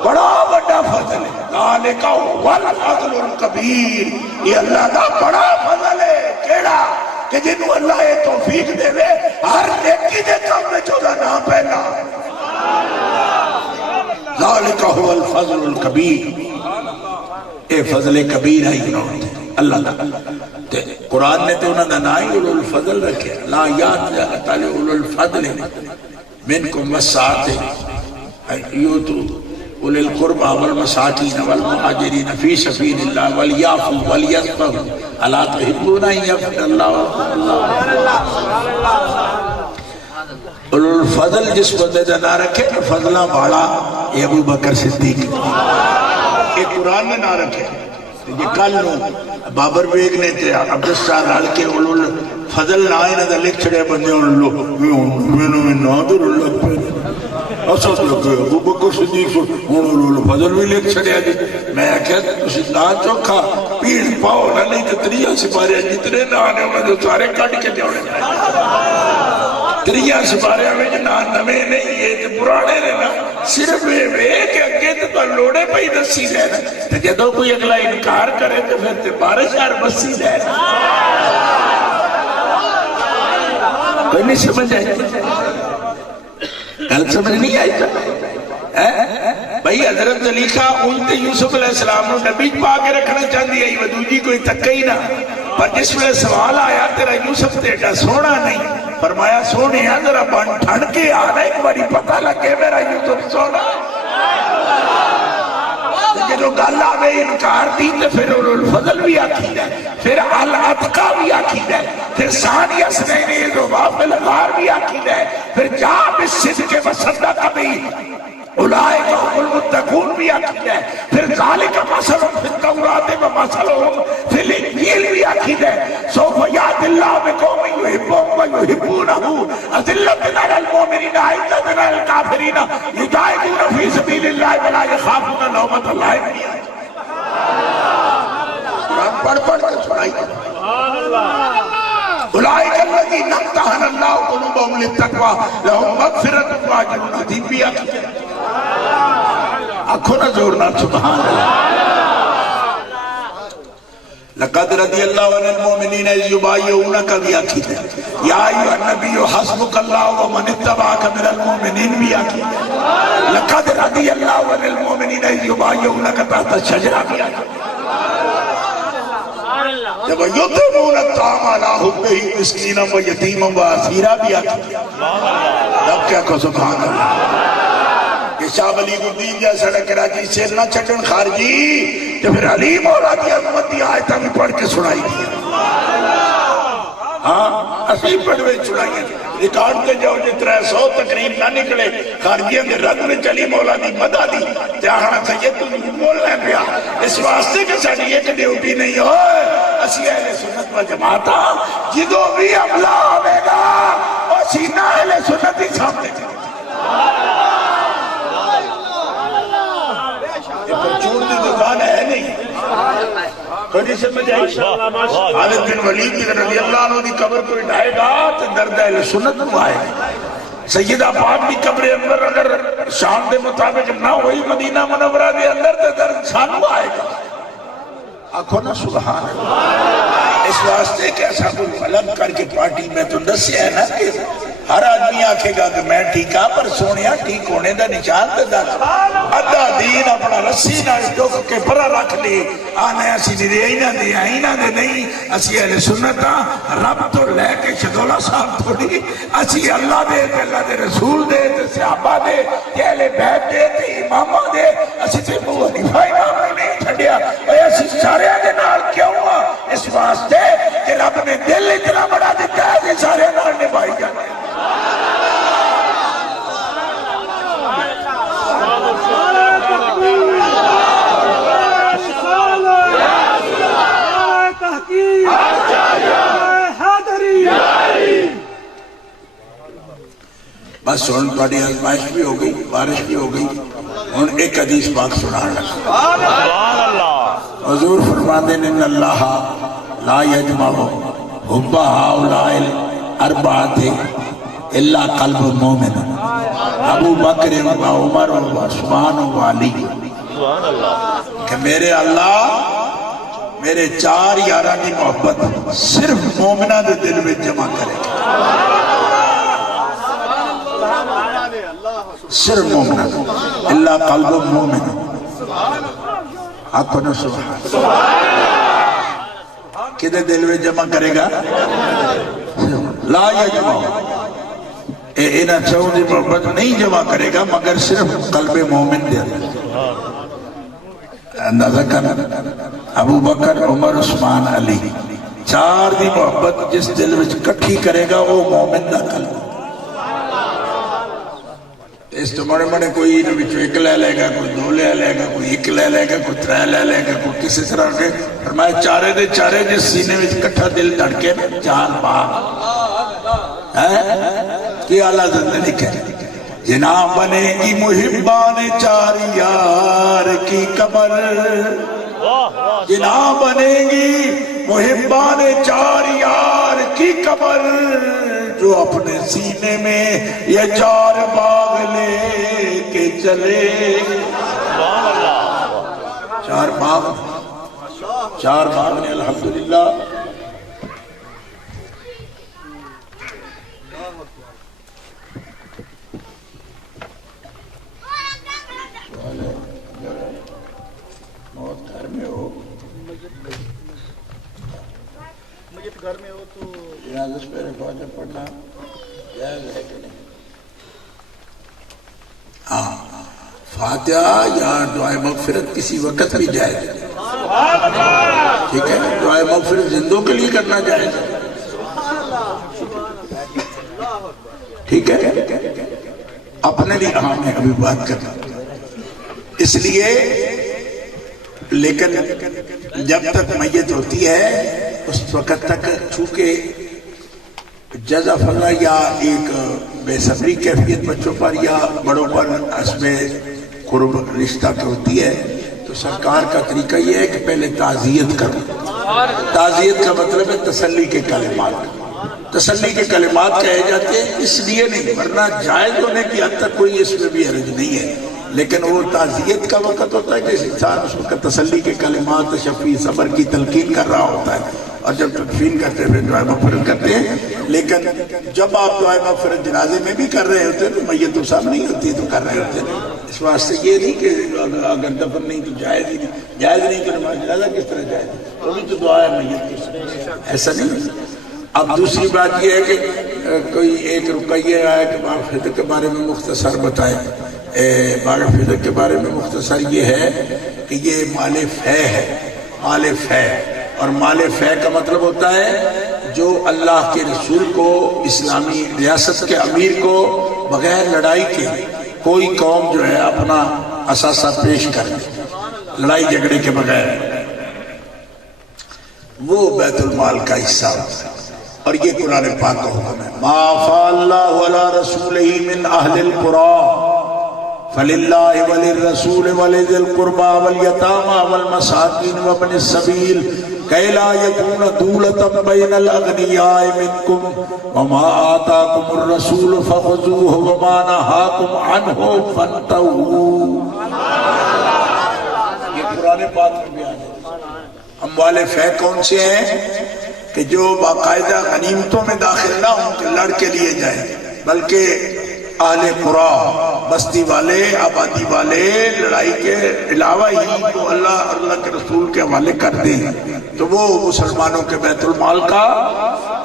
بڑا بڑا فضل ہے ذالک والفضل الکبیر یہ اللہ دا بڑا فضل ہے کیڑا کہ جنہوں اللہ یہ توفیق دے وے ہر نیکی دے کام میں چودہ نام پہنا ذالک والفضل الکبیر اے فضل کبیر ہے اللہ دا قرآن نے تو انہوں نے نائی اولو الفضل رکھے لا یاد جاتا لے اولو الفضل منکم وسعات یوتو اولي القربى والمساكين والمهاجرين في سبيل الله وليعفوا وليصفحوا الا تحبون ان يغفر الله اولو الفضل جس بندے دا نہ رکھے فضلہ والا یہ ابو بکر صدیق یہ قرآن نے نہ رکھے یہ کل نو بابر بیگ نے تے عبدالشاہ رال کے اولو الفضل نہ آئے نہ لکھ چھڑے بندے میں نہ در اللہ پہ اصل لگے ابو بکر صدیق انہوں فضل بھی لکھ چھڑیا دی میں کہتا تسی نا چوکھا پیڑ پاؤ نہ نہیں تو تریا سپارے جتنے نہ آنے انہوں نے سارے کٹ کے جوڑے تریا سپارے میں جنا نوے نہیں یہ جو پرانے نے نا صرف بے کہ اگے تو لوڑے پہ ہی دسی دے نا تو جدو کوئی اگلا انکار کرے تو پھر تے بارش یار بسی دے نا کوئی نہیں سمجھ آئے گل سمجھ نہیں آئی بھائی حضرت زلیخا انتے یوسف علیہ السلام نے نبی پا کے رکھنا چاہتی ہے وہ دوجی کوئی تکہ ہی نہ پر جس میں سوال آیا تیرا یوسف تیٹا سونا نہیں فرمایا سونے ہیں ذرا بن ٹھنڈ کے آنا ایک بڑی پتہ لگے میرا یوسف سونا لیکن جو گل آوے انکار دی تو پھر الفضل بھی آکید ہے پھر الاتقا بھی آکید ہے پھر ثانیہ سنین جو وافل غار بھی آکید ہے پھر جا بالصدق وصدق بھی اولئک هم المتقون بھی آکید ہے پھر ذالک مثلهم فی التوراۃ ومثلهم فی الانجیل بھی آکید ہے سوف یأتی اللہ بقوم یحبونہ ویحبونہ اذلۃ علی المؤمنین اعزۃ علی الکافرین یجاہدون فی سبیل اللہ ولا یخافون لومۃ لائم قرآن پڑھ کے سنائی اولئک الذین امتحن اللہ قلوبهم للتقوی لهم مغفرۃ واجر عظیم بھی آکید ہے آنکھوں نہ زورنا سبحان اللہ لقد رضی اللہ عن المؤمنین اذ یبایعونک بھی آکید ہے یا ایھا النبی حسبک اللہ ومن اتبعک من المؤمنین بھی آکید ہے لقد رضی اللہ عن المؤمنین اذ یبایعونک تحت الشجرہ بھی آکید ہے جب یطعمون الطعام علی حبہ مسکینا و یتیما و اسیرا بھی آکید ہے رب کیا کو سبحان اللہ کہ شاہ ولی الدین جیسا کراچی سے نہ چھٹن خارجی تو پھر علی مولا کی عظمت دی آیتاں بھی پڑھ کے سنائی دی ہاں اسی پڑھوے چھڑائیں ریکارڈ کے جاؤ جی 300 تقریب نہ نکلے خارجیاں دے رد میں چلی مولا دی مدہ دی تیاہاں سید تو بولنے پیا اس واسطے کہ ساڑھی ایک ڈیوٹی نہیں ہوئے اسی اہل سنت والجماعت جدو بھی حملہ ہوئے گا اور سینہ اہل سنت ہی سامنے چلے یہ پرچون دی دکان ہے نہیں کوئی سمجھ آئی خالد بن ولید رضی اللہ عنہ دی قبر کوئی ڈھائے گا تو درد اہل سنت کو آئے گا سیدہ پاک بھی قبر انور اگر شان دے مطابق نہ ہوئی مدینہ منورہ دے اندر تو درد سانو آئے گا آنکھوں نا سبحان اللہ اس واسطے کہ ایسا کوئی الگ کر کے پارٹی میں تو دسیا ہے نا کہ ہر آدمی آکھے گا کہ میں ٹھیک ہاں پر سونیا ٹھیک ہونے دا نشان تے دس ادھا دین اپنا رسی نہ ڈک کے پرا رکھ لی آنے اسی نہیں اینا دے اینا دے نہیں اسی اہل سنت ہاں رب تو لے کے شدولہ صاحب تھوڑی اسی اللہ دے تے اللہ دے رسول دے تے صحابہ دے تے اہل بیت دے تے امامہ دے اسی تے ابو حنیفہ امام نے نہیں چھڑیا اور اسی سارے دے نال کیوں ہاں اس واسطے کہ رب نے دل اتنا بڑا دیتا ہے کہ سارے نال نبھائی جانے بس سن پڑی آزمائش بھی ہو گئی بارش بھی ہو گئی ان ایک حدیث پاک سنان لگا حضور فرماندے ان اللہ لا یجمع حب ہؤلاء الاربعۃ الا قلب مومن ابو بکر و عمر و عثمان و علی کہ میرے اللہ میرے چار یاراں دی محبت صرف مومنہ دے دل میں جمع کرے صرف مومنہ اللہ قلب مومن آنکھوں نے سبحان کدھے دل میں جمع کرے گا لا یجمع اینا چاہوں دی محبت نہیں جمع کرے گا مگر صرف قلب مومن دے اندازہ کرنا ابو بکر عمر عثمان علی چار دی محبت جس دل وچ کٹھی کرے گا وہ مومن دا قلب اس تو مڑے مڑے کوئی ایک لے لے گا کوئی دو لے لے گا کوئی ایک لے لے گا کوئی ترے لے لے گا کوئی کسی طرح کے فرمائے چارے دے چارے جس سینے میں کٹھا دل دھڑکے جان پاک کی اعلیٰ زندگی لکھے جناب بنے گی محبان چار یار کی قبر جناب بنے گی محبان چار یار کی قبر جو اپنے سینے میں یہ چار باغ لے کے چلے چار باغ نے الحمدللہ موت گھر میں ہو گھر میں ہو تو جنازہ پہ فاتحہ پڑھنا جائز ہے کہ نہیں ہاں فاتحہ یا دعائے مغفرت کسی وقت بھی جائز ہے ٹھیک ہے دعائے مغفرت زندوں کے لیے کرنا جائز ہے ٹھیک ہے اپنے لیے ہاں میں ابھی بات کرنا اس لیے لیکن جب تک میت ہوتی ہے اس وقت تک چونکہ جزا فضا یا ایک بے صبری کیفیت بچوں پر یا بڑوں پر حسب قرب رشتہ کی ہوتی ہے تو سرکار کا طریقہ یہ ہے کہ پہلے تعزیت کرو تعزیت کا مطلب ہے تسلی کے کلمات تسلی کے کلمات کہے جاتے ہیں اس لیے نہیں ورنہ جائز ہونے کی حد تک کوئی اس میں بھی حرج نہیں ہے لیکن وہ تعزیت کا وقت ہوتا ہے کہ انسان اس وقت تسلی کے کلمات شفیع صبر کی تلقین کر رہا ہوتا ہے اور جب تدفین کرتے ہیں پھر دعائے مغفرت کرتے ہیں لیکن جب آپ دعائے مغفرت جنازے میں بھی کر رہے ہوتے ہیں تو میت تو صاحب نہیں ہوتی تو کر رہے ہوتے ہیں اس واسطے یہ نہیں کہ اگر دفن نہیں تو جائز ہی نہیں جائز نہیں تو نماز جنازہ کس طرح جائز وہ بھی تو دعا ہے میت کی ایسا نہیں اب دوسری بات یہ ہے کہ کوئی ایک رقیہ آیا کہ باغ فدق کے بارے میں مختصر بتائیں باغ فدق کے بارے میں مختصر یہ ہے کہ یہ مال فے ہے مال فے اور مال فے کا مطلب ہوتا ہے جو اللہ کے رسول کو اسلامی ریاست کے امیر کو بغیر لڑائی کے کوئی قوم جو ہے اپنا اثاثہ پیش کر دے لڑائی جھگڑے کے بغیر وہ بیت المال کا حصہ ہوتا ہے. اور یہ قرآن پاک کا حکم ہے. ما افاء اللہ علی رسولہ من اہل القرى فللہ وللرسول ولذی القربى والیتامى والمساکین وابن السبیل کئی لا یکون دولة بین الاغنیاء منکم وما آتاکم الرسول فخذوه وما نہاکم عنہ فانتہوا. یہ قرآن پاک میں بیان ہے. اموال فے کون سے ہیں کہ جو باقاعدہ غنیمتوں میں داخل نہ ہوں کہ لڑ کے لیے جائیں، بلکہ اہل قرآ بستی والے آبادی والے لڑائی کے علاوہ ہی جو اللہ اور اللہ کے رسول کے حوالے کر دیں تو وہ مسلمانوں کے بیت المال کا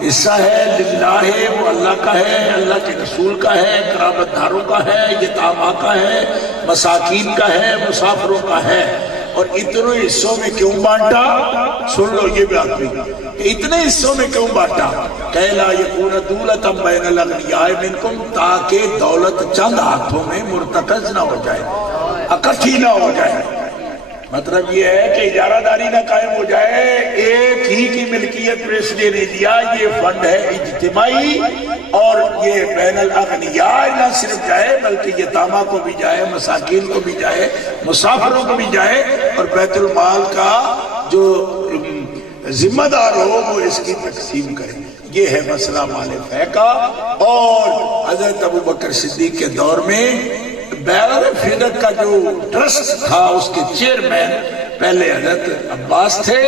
حصہ ہے. للہ ہے، وہ اللہ کا ہے، اللہ کے رسول کا ہے، قرابت داروں کا ہے، یتامہ کا ہے، مساکین کا ہے، مسافروں کا ہے. اور اتنے حصوں میں کیوں بانٹا؟ سن لو یہ بات بھی کہ اتنے حصوں میں کیوں بانٹا؟ کہ لا یکون دولة بین الاغنیاء منکم، تاکہ دولت چند ہاتھوں میں مرتکز نہ ہو جائے، اکٹھی نہ ہو جائے. مطلب یہ ہے کہ اجارہ داری نہ قائم ہو جائے، ایک ہی کی ملکیت میں اس لیے نہیں دیا. یہ فنڈ ہے اجتماعی، اور یہ بین الاغنیاء نہ صرف جائے بلکہ یتامہ کو بھی جائے، مساکین کو بھی جائے، مسافروں کو بھی جائے، اور بیت المال کا جو ذمہ دار ہو وہ اس کی تقسیم کرے. یہ ہے مسئلہ مال فے کا. اور حضرت ابوبکر صدیق کے دور میں بیعت فدق کا جو ٹرسٹ تھا اس کے چیئرمین پہلے حضرت عباس تھے،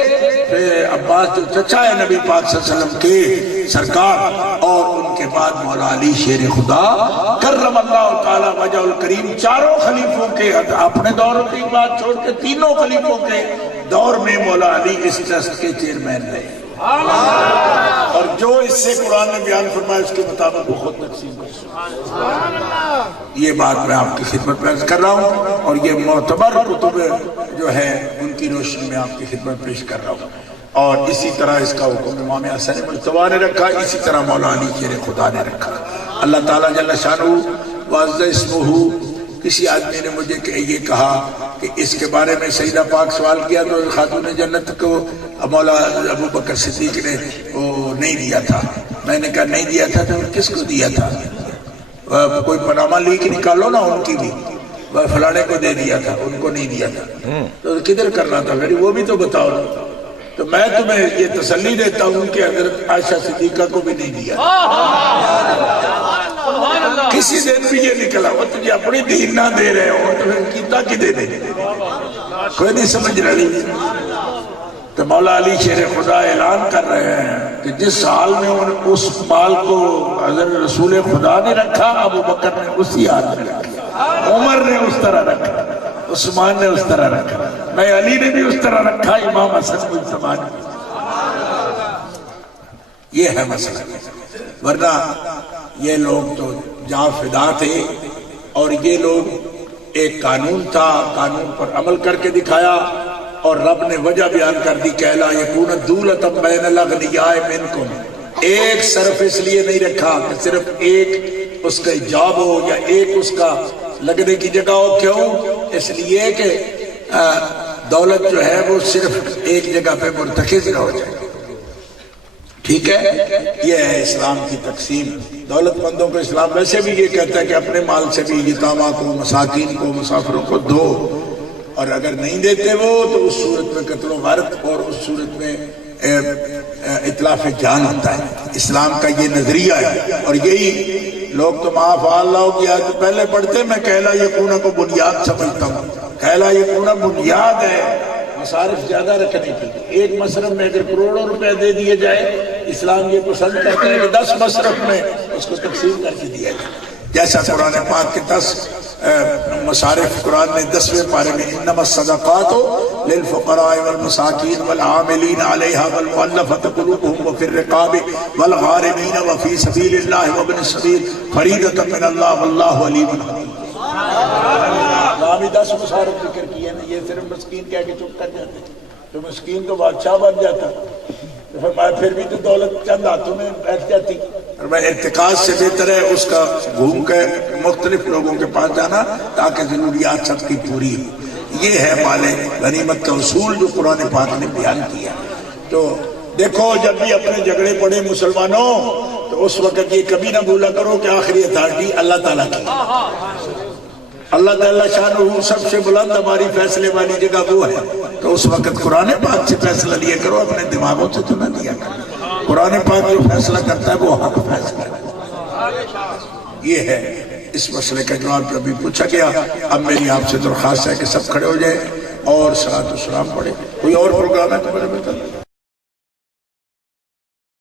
پھر عباس جو چچا ہے نبی پاک صلی اللہ علیہ وسلم کے سرکار، اور ان کے بعد مولا علی شیر خدا کرم اللہ تعالی وجہ الکریم چاروں خلیفوں کے اپنے دور کی بات چھوڑ کے تینوں خلیفوں کے دور میں مولا علی اس ٹرسٹ کے چیئرمین رہے. اور جو اس سے قرآن نے بیان فرمایا اس کے مطابق وہ خود تقسیم کر سکتے. یہ بات میں آپ کی خدمت پیش کر رہا ہوں، اور یہ معتبر کتب جو ہے ان کی روشنی میں آپ کی خدمت پیش کر رہا ہوں. اور اسی طرح اس کا حکم امام حسن مجتبیٰ نے رکھا، اسی طرح مولا علی شیر خدا نے رکھا. اللہ تعالیٰ جل شانہ وعز اسمہ، کسی آدمی نے مجھے یہ کہا کہ اس کے بارے میں سیدہ پاک سوال کیا تو خاتون جنت کو مولا ابو بکر صدیق نے وہ نہیں دیا تھا. میں نے کہا نہیں دیا تھا تو کس کو دیا تھا؟ کوئی پنامہ لیک نکالو نا ان کی بھی، فلانے کو دے دیا تھا، ان کو نہیں دیا تھا. تو کدھر کرنا تھا پھر وہ بھی تو بتاؤ. تو میں تمہیں یہ تسلی دیتا ہوں کہ حضرت عائشہ صدیقہ کو بھی نہیں دیا. کسی دن بھی یہ نکلا وہ تجھے اپنی دین نہ دے رہے ہو تو پھر کیتا کی دے دے. کوئی نہیں سمجھ رہی. تو مولا علی شیر خدا اعلان کر رہے ہیں کہ جس حال میں اس مال کو حضرت رسول خدا نے رکھا، ابو بکر نے اسی حال میں رکھا، عمر نے اس طرح رکھا، عثمان نے اس طرح رکھا، میں علی نے بھی اس طرح رکھا، امام حسن مجتبیٰ نے. یہ ہے مسئلہ. ورنہ یہ لوگ تو جہاں فدا تھے، اور یہ لوگ ایک قانون تھا، قانون پر عمل کر کے دکھایا. اور رب نے وجہ بیان کر دی کہ لا یکون دولة بین الاغنیاء منکم. ایک صرف اس لیے نہیں رکھا کہ صرف ایک اس کا جاب ہو یا ایک اس کا لگنے کی جگہ ہو. کیوں؟ اس لیے کہ دولت جو ہے وہ صرف ایک جگہ پہ مرتکز نہ ہو جائے. ٹھیک ہے، یہ ہے اسلام کی تقسیم. دولت مندوں کو اسلام ویسے بھی یہ کہتا ہے کہ اپنے مال سے بھی یتامہ کو، مساکین کو، مسافروں کو دو، اور اگر نہیں دیتے وہ تو اس صورت میں قتل و غارت اور اس صورت میں اتلاف جان ہوتا ہے. اسلام کا یہ نظریہ ہے. اور یہی لوگ تو معاف اللہ کی آیت پہلے پڑھتے، میں کہلا یکونہ کو بنیاد سمجھتا ہوں. کہلا یکونہ بنیاد ہے مصارف زیادہ رکھنے کی. ایک مصرف میں اگر کروڑوں روپے دے دیے جائے، اسلام یہ پسند کرتا ہے کہ 10 مصرف میں اس کو تقسیم کر کے دیا جائے. جیسا قرآن پاک کے 10 مصارف قرآن میں 10ویں پارے میں انما الصدقات للفقراء والمساکین والعاملین علیہا والمؤلفۃ قلوبہم وفی الرقاب والغارمین وفی سبیل اللہ وابن السبیل فریضۃ من اللہ واللہ علیم حکیم. اسلامی 10 مصارف ذکر کیے نا. یہ صرف مسکین کہہ کے چپ کر جاتے، تو مسکین تو بادشاہ بن جاتا. فرمایا پھر بھی تو دولت چند ہاتھوں میں بیٹھ جاتی. ارتکاز سے بہتر ہے اس کا گھوم کے مختلف لوگوں کے پاس جانا تاکہ ضروریات سب کی پوری ہو. یہ ہے مال غنیمت کا اصول جو قرآن پاک نے بیان کیا. تو دیکھو جب بھی اپنے جھگڑے پڑے مسلمانوں تو اس وقت یہ کبھی نہ بھولا کرو کہ آخری اتھارٹی اللہ تعالیٰ کی. اللہ تعالیٰ شانہ سب سے بلند ہماری فیصلے والی جگہ وہ ہے. تو اس وقت قرآن پاک سے فیصلہ لیا کرو، اپنے دماغوں سے تو نہ دیا کرو. قرآن پاک جو فیصلہ کرتا ہے وہ حق فیصلہ ہے. یہ ہے اس مسئلے کا جواب جو ابھی پوچھا گیا. اب میری آپ سے درخواست ہے کہ سب کھڑے ہو جائیں اور صلاۃ و سلام پڑھیں. کوئی اور پروگرام ہے تو مجھے بتا.